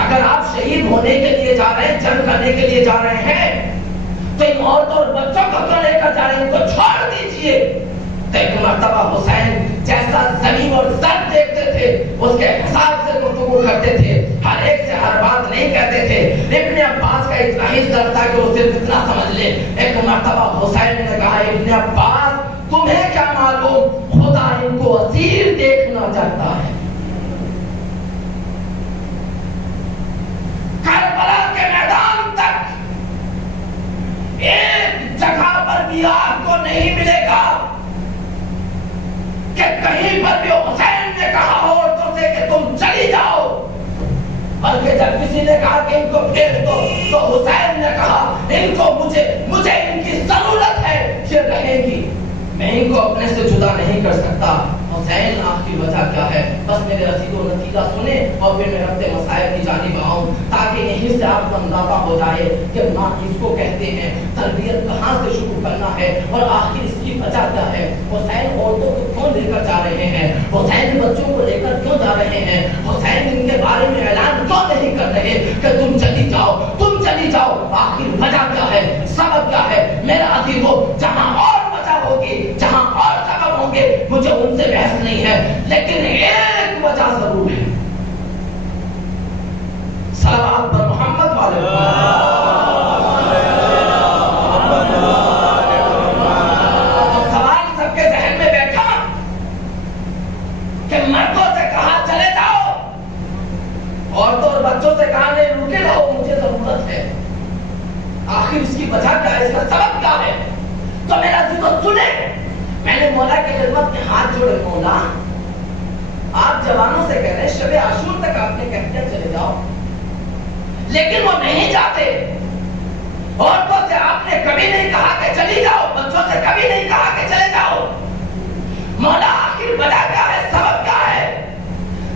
اگر آپ شہید ہونے کے لیے جا رہے ہیں جنگ کرنے کے لیے جا رہے ہیں تو ان عورتوں اور بچوں کو کیوں لے کر جا رہے ہیں ان کو چھوڑ دیجئے. تو ایک مرتبہ حسین جیسا زمین اور زر دیکھتے تھے اس کے حساب سے گفتگو کرتے تھے ہر ایک سے ہر بات نہیں کہتے تھے. ابن عباس کا اتنا ہی ڈر تھا کہ وہ صرف اتنا سمجھ لے. ایک مرتبہ حسین نے کہا ابن عباس تمہیں کیا معلوم خدا ان کو اسیر دیکھنا چاہتا ہے. کربلا کے میدان تک ایک جگہ پر بھی آپ کو نہیں ملے گا کہ کہیں پر بھی حسین نے کہا ہو عورتوں سے کہ تم چلی جاؤ. بلکہ جب کسی نے کہا کہ ان کو بھیج دو تو حسین نے کہا ان کو مجھے ان کی ضرورت ہے یہ رہیں گی میں ان کو اپنے سے جدا نہیں کر سکتا. حسین آخری وجہ کیا ہے بس میرے رسید و نتیجہ سنیں اور پھر میں ربط مسائل کی جانب آؤں تاکہ یہیں سے آپ کو اندازہ ہو جائے کہ ماں کس کو کہتے ہیں تربیت کہاں سے شروع کرنا ہے اور آخر اس کی وجہ کیا ہے. حسین عورتوں کو کیوں لے کر جا رہے ہیں حسین بچوں کو لے کر کیوں جا رہے ہیں حسین ان کے بارے میں اعلان کیوں نہیں کر رہے کہ تم چلی جاؤ آخر وجہ کیا ہے سبب کیا ہے. میرا عزیزو جہاں اور وجہ ہوگی جہاں اور سبب ہوں گے مجھے ان سے بحث نہیں ہے لیکن ایک وجہ ضرور ہے. صلوات پر محمد والے سوال سب کے ذہن میں بیٹھا کہ مردوں سے کہا چلے جاؤ عورتوں اور بچوں سے کہا نہیں رکے رہو مجھے ضرورت ہے. آخر اس کی وجہ کیا ہے اس کا سبب کیا ہے تو میرا ذکر سنے. میں نے مولا کی خدمت میں ہاتھ جوڑے مولا آپ جوانوں سے کہہ رہے ہیں شب عاشور تک آپ نے کہہ دیا چلے جاؤ لیکن وہ نہیں جاتے. عورتوں سے آپ نے کبھی نہیں کہا کہ چلی جاؤ بچوں سے کبھی نہیں کہا کہ چلے جاؤ. مولا آخر وجہ کیا ہے سبب کیا ہے.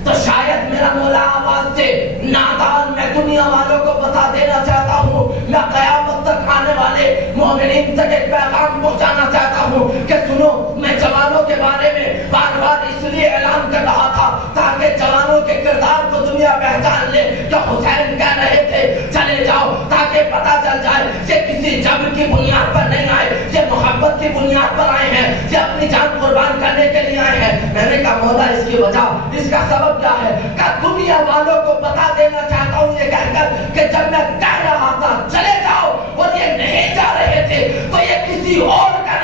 تو شاید میرا مولا آواز سے نادان میں دنیا والوں کو بتا دینا چاہتا ہوں میں قیامت تک آنے والے مومنین تک ایک پیغام پہنچانا چاہتا ہوں کہ سنو میں جوانوں کے بارے میں بار بار اس لیے اعلان کر رہا تھا تاکہ جوانوں کے کردار کو دنیا پہچان لے کہ حسین کہہ رہے تھے چلے جاؤ تاکہ پتہ چل جائے یہ کسی جبر کی بنیاد پر نہیں آئے یہ محبت کی بنیاد پر آئے ہیں یہ اپنی جان قربان کرنے کے لیے آئے ہیں. میں نے کہا مولا اس کی وجہ اس کا سبب کیا ہے کہ دنیا والوں کو بتا دینا چاہتا ہوں یہ کہہ کر کہ جب میں کہہ رہا تھا چلے جاؤ اور یہ نہیں جا رہے تھے تو یہ کسی اور کا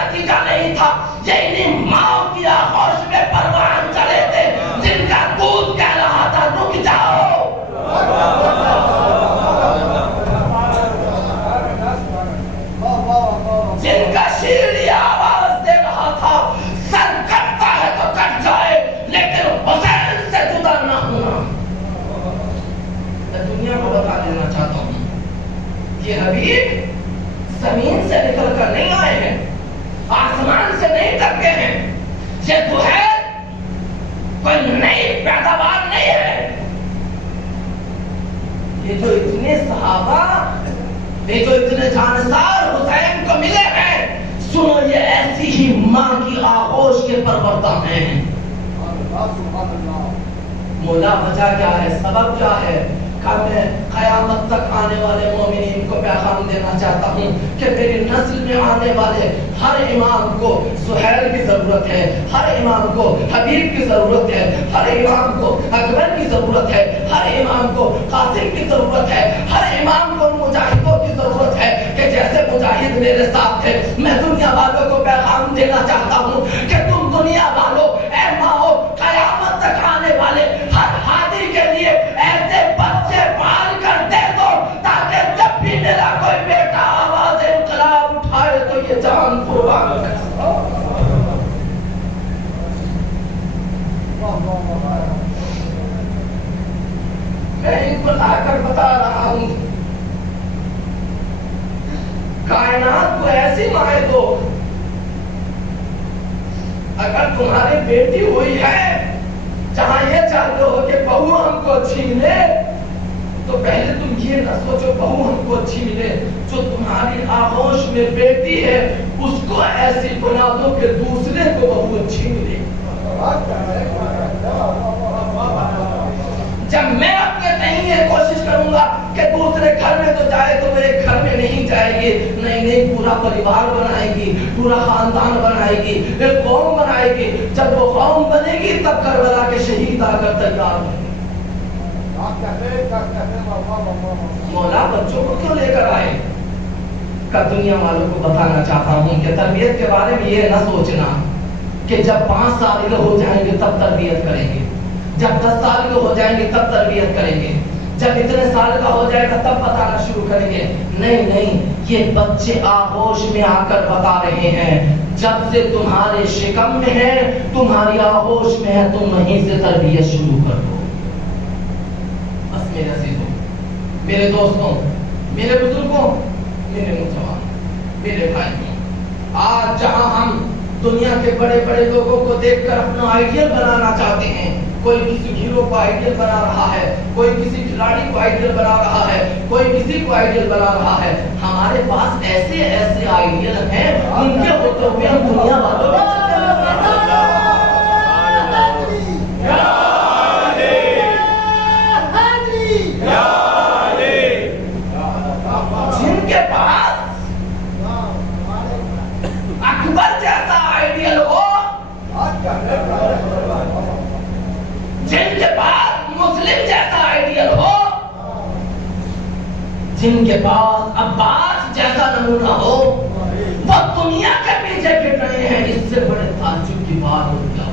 شیریں آواز دے رہا تھا، سر کٹتا ہے تو کٹ جائے لیکن حسین سے جدا نہ ہونا۔ میں دنیا کو بتا دینا چاہتا ہوں کہ حبیب زمین سے نکل کر نہیں آئے ہیں، آسمان سے نہیں ٹپکے ہیں، یہ تو ہے کوئی نئی پیداوار نہیں ہے۔ یہ جو اتنے صحابہ، یہ جو اتنے جانسار حسین کو ملے ہیں، سنو یہ ایسی ہی ماں کی آغوش کے پروردہ ہیں۔ مولا وجہ کیا ہے، سبب کیا ہے؟ کہ میں قیامت تک آنے والے مومنین کو پیغام دینا چاہتا ہوں کہ میری نسل میں آنے والے ہر امام کو سہیل کی ضرورت ہے، ہر امام کو حبیب کی ضرورت ہے، ہر امام کو اکبر کی ضرورت ہے، ہر امام کو قاسم کی ضرورت ہے، ہر امام کو مجاہدوں کی ضرورت ہے کہ جیسے مجاہد میرے ساتھ تھے۔ میں دنیا والوں کو پیغام دینا چاہتا ہوں کہ تم دنیا والوں، اے ماؤ، قیامت تک آنے والے ہر ہادی کے لیے ایسے بچے پال کر دے دو تاکہ جب بھی میرا کوئی بیٹا آواز انقلاب اٹھائے تو یہ جان قربان کر سکتا۔ میں ان کو لا کر بتا رہا ہوں، کائنات کو ایسی مائے دو، اگر تمہاری بیٹی ہوئی ہے جہاں یہ چاہتے ہو کہ بہو ہم کو چھین لے، تو پہلے تم یہ نہ سوچو بہو ہم کو چھین لے، جو تمہاری آغوش میں بیٹی ہے اس کو ایسی بنا دو کہ دوسرے کو بہو چھین لے۔ جب میں اپنے کہیں یہ کوشش کروں گا کہ دوسرے گھر میں تو جائے تو میرے گھر میں نہیں جائے گی، نہیں پورا پریوار بنائے گی، پورا خاندان بنائے گی، ایک قوم بنائے گی۔ جب وہ قوم بنے گی تب کربلا کے شہید آ کر تیار ہوں گے۔ مولا بچوں کو کیوں لے کر آئے؟ کا دنیا والوں کو بتانا چاہتا ہوں کہ تربیت کے بارے میں یہ نہ سوچنا کہ جب 5 سال کے ہو جائیں گے تب تربیت کریں گے، جب 10 سال کے ہو جائیں گے تب تربیت کریں گے، جب اتنے سال کا ہو جائے گا تب بتانا شروع کریں گے۔ نہیں، یہ بچے آغوش میں آ کر بتا رہے ہیں، جب سے تمہارے شکم میں ہے، تمہاری آغوش میں ہے، تم وہیں سے تربیت شروع کر دو۔ بس میرے عزیزوں، میرے دوستوں، میرے بزرگوں، میرے نوجوان، میرے بھائیوں، آج جہاں ہم دنیا کے بڑے بڑے لوگوں کو دیکھ کر اپنا آئیڈیل بنانا چاہتے ہیں، کوئی کسی ہیرو کو آئیڈیل بنا رہا ہے، کوئی کسی کھلاڑی کو آئیڈیل بنا رہا ہے، کوئی کسی کو آئیڈیل بنا رہا ہے، ہمارے پاس ایسے آئیڈیل ہیں، ان کے ہوتے ہوئے ہم دنیا والوں میں جن کے پاس اکبر جیسا آئیڈیل ہو، جن کے پاس مسلم جیسا آئیڈیل ہو، جن کے پاس عباس جیسا نمونہ ہو، وہ دنیا کے پیچھے پھر رہے ہیں۔ اس سے بڑے تعجب کی بات ہو کیا؟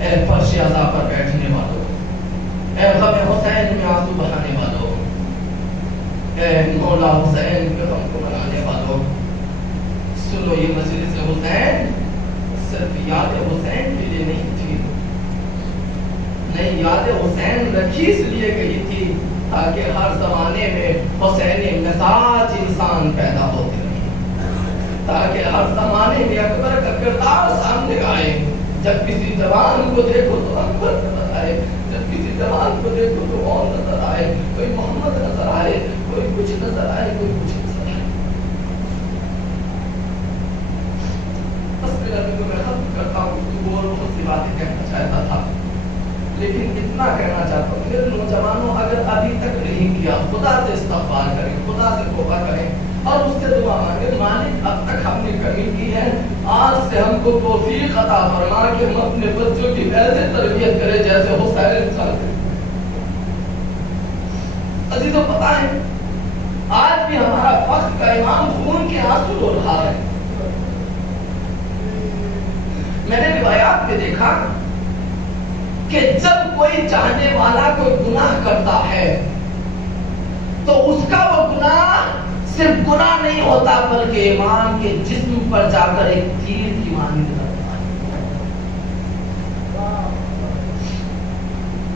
اے فرش عزا پر بیٹھنے والوں، اے غم حسین میں آنسو بہانے والوں، اے مولا حسین کے غم کو منانے والوں، سنو یہ مجلس حسین صرف یاد حسین کے لیے نہیں تھی، نہیں، یاد حسین رکھی اس لیے گئی تھی تاکہ ہر زمانے میں حسین مزاج انسان پیدا ہوتے رہے، تاکہ ہر زمانے میں اکبر کا کردار سامنے آئے۔ جب کسی جوان کو دیکھو تو اکبر نظر آئے، جب کسی جوان کو دیکھو تو اور نظر آئے، کوئی محمد نظر آئے، کوئی کچھ نظر آئے، کوئی کچھ نظر آئے۔ بس میں ختم کرتا ہوں، اور بہت سی باتیں کہنا چاہتا تھا، لیکن اتنا کہنا چاہتا ہوں میرے نوجوانوں، اگر ابھی تک نہیں کیا، خدا سے استغفار کریں، خدا سے توبہ کریں اور اس سے دعا مانگیں، مالک اب تک ہم نے کمی کی ہے، آج سے ہم کو توفیق عطا فرما کہ ہم اپنے بچوں کی ایسے تربیت کریں جیسے حسین کرتے۔ عزیزوں، پتہ ہے آج بھی ہمارا وقت کا امام خون کے آنسو رو رہا ہے۔ میں نے روایات میں دیکھا کہ جب کوئی چاہنے والا کوئی گناہ کرتا ہے تو اس کا وہ گناہ صرف گناہ نہیں ہوتا بلکہ امام کے جسم پر جا کر ایک تیر کی مانند لگتا ہے۔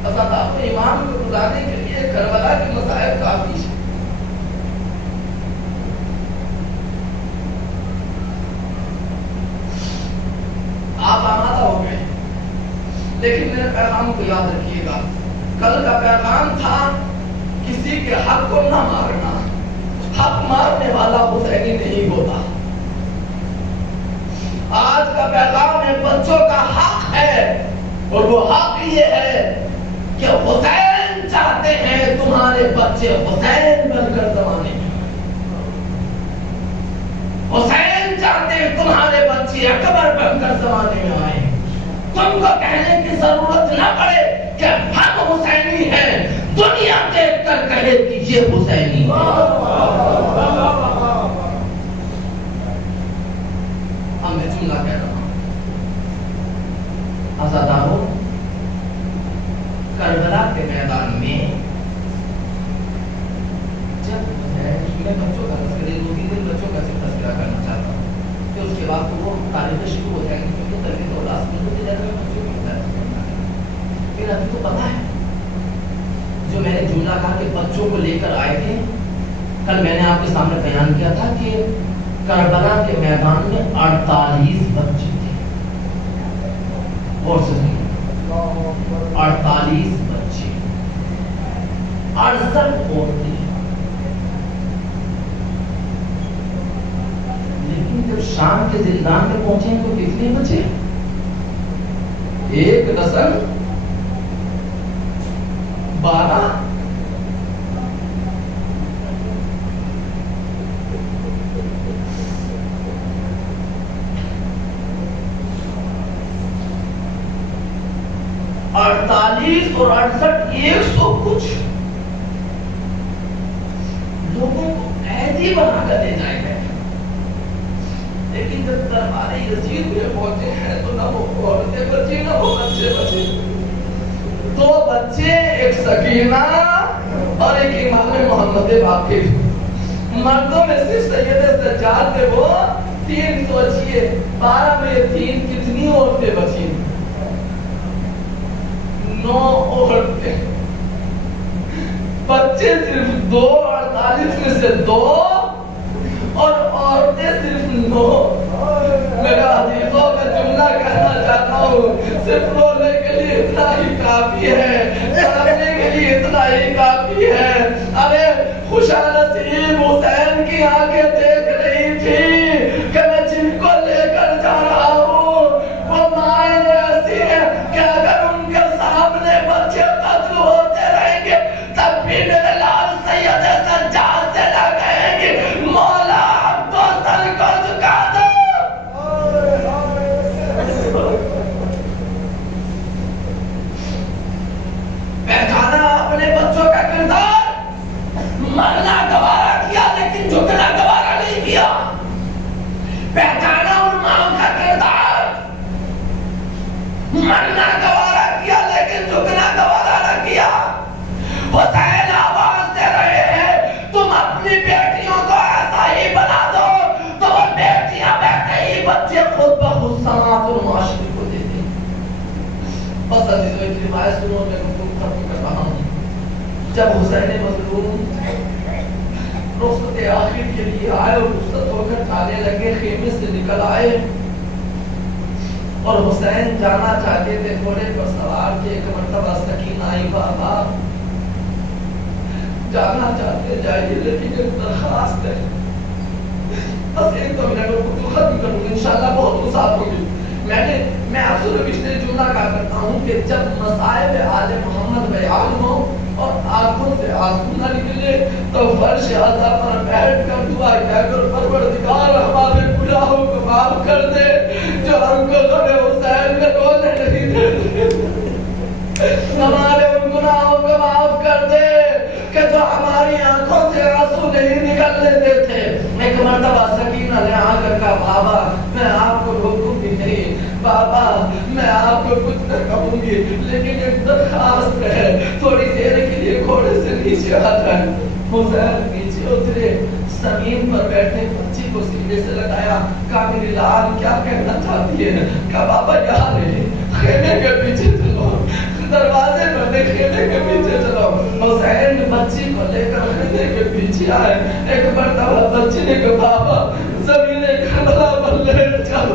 حضرت آپ نے امام کو بلانے کے لیے کربلا کے مصائب کافی ہے۔ آپ آمادہ ہو گئے، لیکن میرے پیغام کو یاد رکھیے گا، کل کا پیغام تھا کسی کے حق کو نہ مارنا، حق مارنے والا حسینی نہیں ہوتا۔ آج کا پیغام ہے بچوں کا حق ہے، اور وہ حق یہ ہے کہ حسین چاہتے ہیں تمہارے بچے حسین بن کر زمانے میں، حسین چاہتے ہیں تمہارے بچے اکبر بن کر زمانے میں آئے۔ تم کو کہنے کی ضرورت نہ پڑے کہ ہم حسینی ہیں، دنیا دیکھ کر کہے کہ یہ حسینی ہے۔ اب میں جملہ کہہ رہا ہوں، عزاداروں، کربلا کے میدان میں جب میں بچوں کا تذکرہ، دو تین دن بچوں کا صرف تذکرہ کرنا چاہتا ہوں، پھر اس کے بعد تو وہ تاریخیں شروع ہو جائیں گی، کیونکہ تربیت اور لاس میں بچوں کی پھر ابھی تو پتا ہے جو میں نے جملہ کہا کہ بچوں کو لے کر آئے تھے، کل میں نے آپ کے سامنے بیان کیا تھا کہ کربلا کے میدان میں 48 بچے تھے، اور 48 بچے، 68 عورتیں، لیکن جب شام کے زندان میں پہنچے تو کتنے بچے؟ 1 ڈزن 12۔ اور 68 100 کچھ لوگوں کو قیدی بنا کر لے جائے گئے، لیکن جب دربار یزید میں پہنچے ہیں تو نہ وہ عورتیں بچی نہ وہ بچے بچے، 2 بچے، ایک سکینہ اور ایک امام محمد باقر۔ مردوں میں صرف سید سجاد تھے، وہ 3 سوچئے 12 میں 3 کتنی عورتیں بچی؟ 9 عورتیں، بچے صرف 2، 48 میں سے 2 اور عورتیں صرف 9۔ میرا عزیزوں کا جملہ کہنا چاہتا ہوں، صرف رونے کے لیے اتنا ہی کافی ہے، سمجھنے کے لیے اتنا ہی کافی ہے۔ ارے خوشا نصیب حسین کی آنکھیں دیکھ رہی تھی کہ میں جن کو لے کر جا رہا ہوں وہ مائیں ایسی ہیں کہ اگر ان کے سامنے بچے قتل ہوتے رہیں گے تب بھی میرے لال سید سجاد سے نہ کہیں گے مولا اب تو سر کو جھکا دو۔ پہچانا اپنے بچوں کا کردار، مرنا گوارا کیا لیکن جھکنا گوارا نہیں کیا۔ پہچانا ان ماں کا کردار، مرنا گوارا کیا لیکن جھکنا گوارا نہ کیا۔ حسین آواز دے رہے ہیں تم اپنی بیٹیوں کو ایسا ہی بنا دو تو وہ بیٹیاں بیٹھے ہی بچے خود بخود سماعت اور معاشرے کو دے دیں۔ بس عزیزو ایک روایت سنو، میں گفتگو ختم کر رہا ہوں۔ جب حسین مظلوم رخصت آخر کے لیے آئے اور رخصت ہو کر جانے لگے، خیمے سے نکل آئے اور حسین جانا چاہتے تھے، گھوڑے پر سوار تھے، ایک مرتبہ سکینہ آئی، بابا جانا چاہتے جائیے لیکن ایک درخواست ہے، بس ایک دو منٹ کو ختم کروں گی، انشاءاللہ بہت وسعت ہوگی۔ میں آپ سے پچھلے جملہ کہا کرتا ہوں کہ جب مصائب آل محمد بیان ہو اور آنکھوں سے آنسو نہ نکلے تو فرش اعلیٰ پر بیٹھ کر دعا کیا کر، پروردگار ہمارے گناہوں کو معاف کر دے جو ہم کو غم حسین میں رونے نہیں دیتے، ہمارے ان گناہوں کو معاف کر دے کہ جو ہماری آنکھوں سے آنسو نہیں نکلنے دیتے۔ ایک مرتبہ سکینہ نے آ کر کہا، بابا میں آپ کو روکوں گی نہیں، بابا میں آپ کو کچھ نہ کہوں گی لیکن ایک درخواست ہے، تھوڑی دیر کے لیے گھوڑے سے نیچے آ جائے۔ حسین نیچے اترے، زمین پر بیٹھے بچی کو سینے سے لگایا. کہا میری لال کیا کہنا چاہتی ہے؟ کہا بابا یہاں نہیں، خیمے کے پیچھے چلو، دروازے بندے خیمے کے پیچھے چلو. حسین بچی کو لے کر خیمے کے پیچھے آئے. ایک مرتبہ بچی نے کہا بابا زمین کربلا پر لیٹ جاؤ.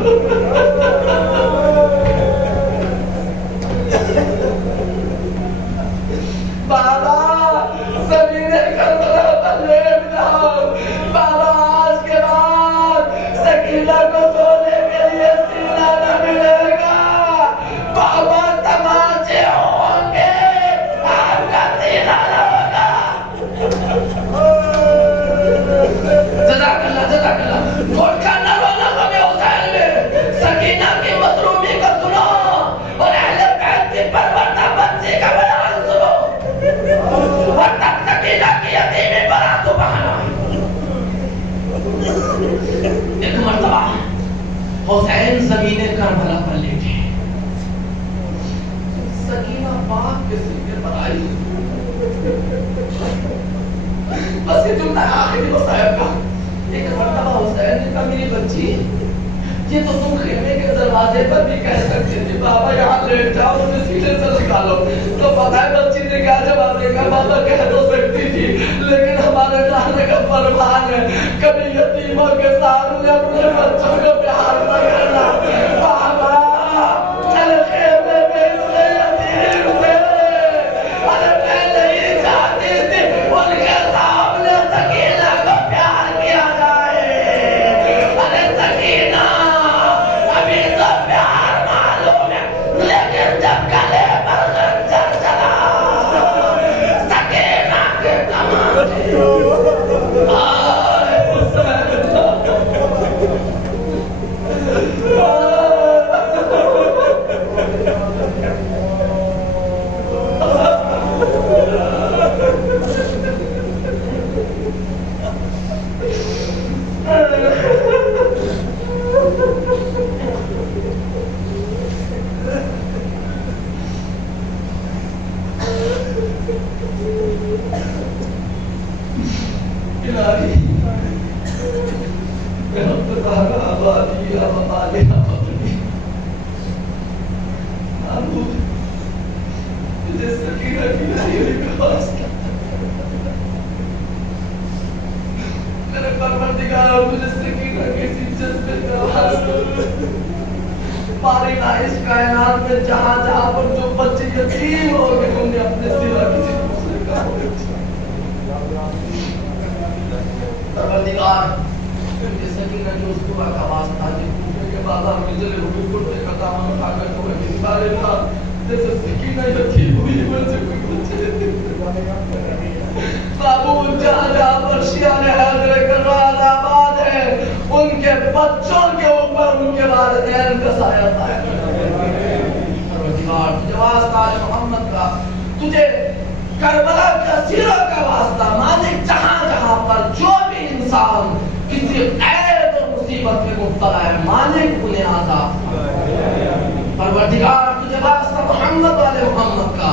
بابا زمین کربلا پر لیٹ جاؤ. بابا آج کے بعد سکینہ کو سونے کے لیے سینہ نہ ملے گا. بابا تماچے ہوں گے، آپ کا سینہ نہ ہوگا. جزاک اللہ جزاک اللہ. گھٹ کا نہ رونا ہمیں حسین میں سکینہ کی مظلومی کو سنو اور اہل بیت کی پروردہ بچی کا بیان سنو. اور تب سکینہ کی یتیمی براتو بہانا. ایک مرتبہ حسین زمین کربلا پر لیٹے. سکینہ پاک کے سینے پر آئی. بس یہ جملہ آخری وہ صاحب کا. ایک مرتبہ حسین نے کہا میری بچی یہ تو تم خیمے کے دروازے پر بھی کہہ سکتے تھے بابا یہاں لیٹ جاؤ، مجھے سینے سے نکالو. تو پتہ ہے بچی نے کیا جواب دے گا؟ بابا کہہ تو سکتی تھی لیکن ہمارے لانے کا فرمان ہے کبھی یتیموں کے سامنے اپنے بچوں کو پیار نہ کرنا. بابا چل خیمے میں سے یتیم سے ارے میں نہیں چاہتی تھی ان کے سامنے سکینہ کو پیار کیا جائے. ارے سکینہ ابھی تو پیار معلوم ہے لیکن جب گلے پر خنجر چلا سکینہ کے تماچے آئے حسین. الہی رب تعالی آبادی آبادی آبادی معبود تجھے سکینہ کی نصیب کا واسطہ میرے پروردگار مجھے سکینہ کی جذبے کا واسطہ پاری نہ اس کائنات میں جہاں جہاں پر جو بچے یتیم ہو گئے انہیں اپنے سوا کسی دوسرے کا ہو. پروردگار کیونکہ سکینہ جو اس دعا کا واسطہ جی کوفے کے بازار میں جلے ہوئے کرتے کا دامن اٹھا کر کوئے کی سارے تھا جیسے سکینہ یتیم ہوئی مجھے کوئی بچے معبود جہاں جہاں پر شیعہ حیدر کربلا آباد ہے ان کے بچوں کے اوپر ان کے والدین کا سایہ ہے. پروردگار تجھے واسطہ ہے محمد کا، تجھے کربلا کا سیرہ کا واسطہ مالک جہاں جہاں پر جو بھی انسان کسی قید اور مصیبت میں مبتلا ہے مالک انہیں آزاد. پروردگار تجھے واسطہ محمد والے محمد کا،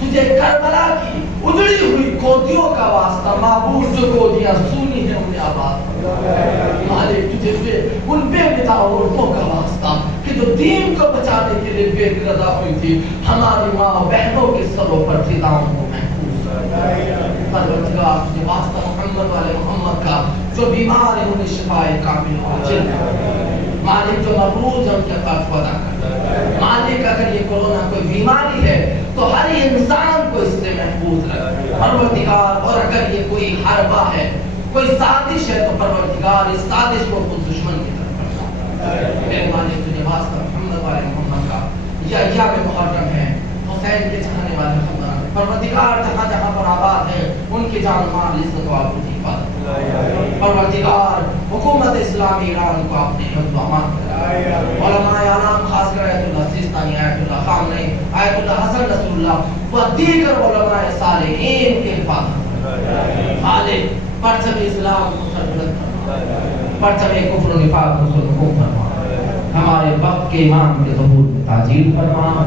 تجھے کربلا کی اجڑی ہوئی گودیوں کا واسطہ معبود جو گودیاں سونی ہیں انہیں آباد. مالک تجھے ان بے بتا عورتوں کا واسطہ کہ جو دین کو بچانے کے لیے بے رضا ہوئی تھی ہماری ماں بہنوں کے سروں پر فضاؤں کو محفوظ. پروردگار تجھے واسطہ محمد والے محمد کا، جو بیمار ہیں انہیں شفائے کامل عاجل. مالک جو مبعوث ہے ان کے قرض ادا کر. مالک اگر یہ کورونا کوئی بیماری ہے تو ہر انسان کو اس سے محفوظ رکھ. پروردگار اور اگر یہ کوئی حربہ ہے کوئی سازش ہے تو پروردگار اس سازش کو خود دشمن کی طرف پڑھا. میرے مالک تجھے واسطہ محمد والے محمد کا، یہ ایام محرم ہے حسین کے چاہنے والے خبران پروردگار جہاں جہاں پر آباد ہے ان کی جان مال عزت و آبرو کی حفاظت. پروردگار حکومت اسلامی ایران کو اپنے حفظ و امان کرے. علماء اعلام خاص کر آیت اللہ سیستانی، آیت اللہ خامنئی، آیت اللہ حسن رسول اللہ و دیگر علماء صالحین کے حفاظت. مالک پرچم اسلام کو سربلند فرما، پرچم کفر و نفاق کو سرخوں فرما، ہمارے وقت کے امام کے ظہور میں تاجیل فرما.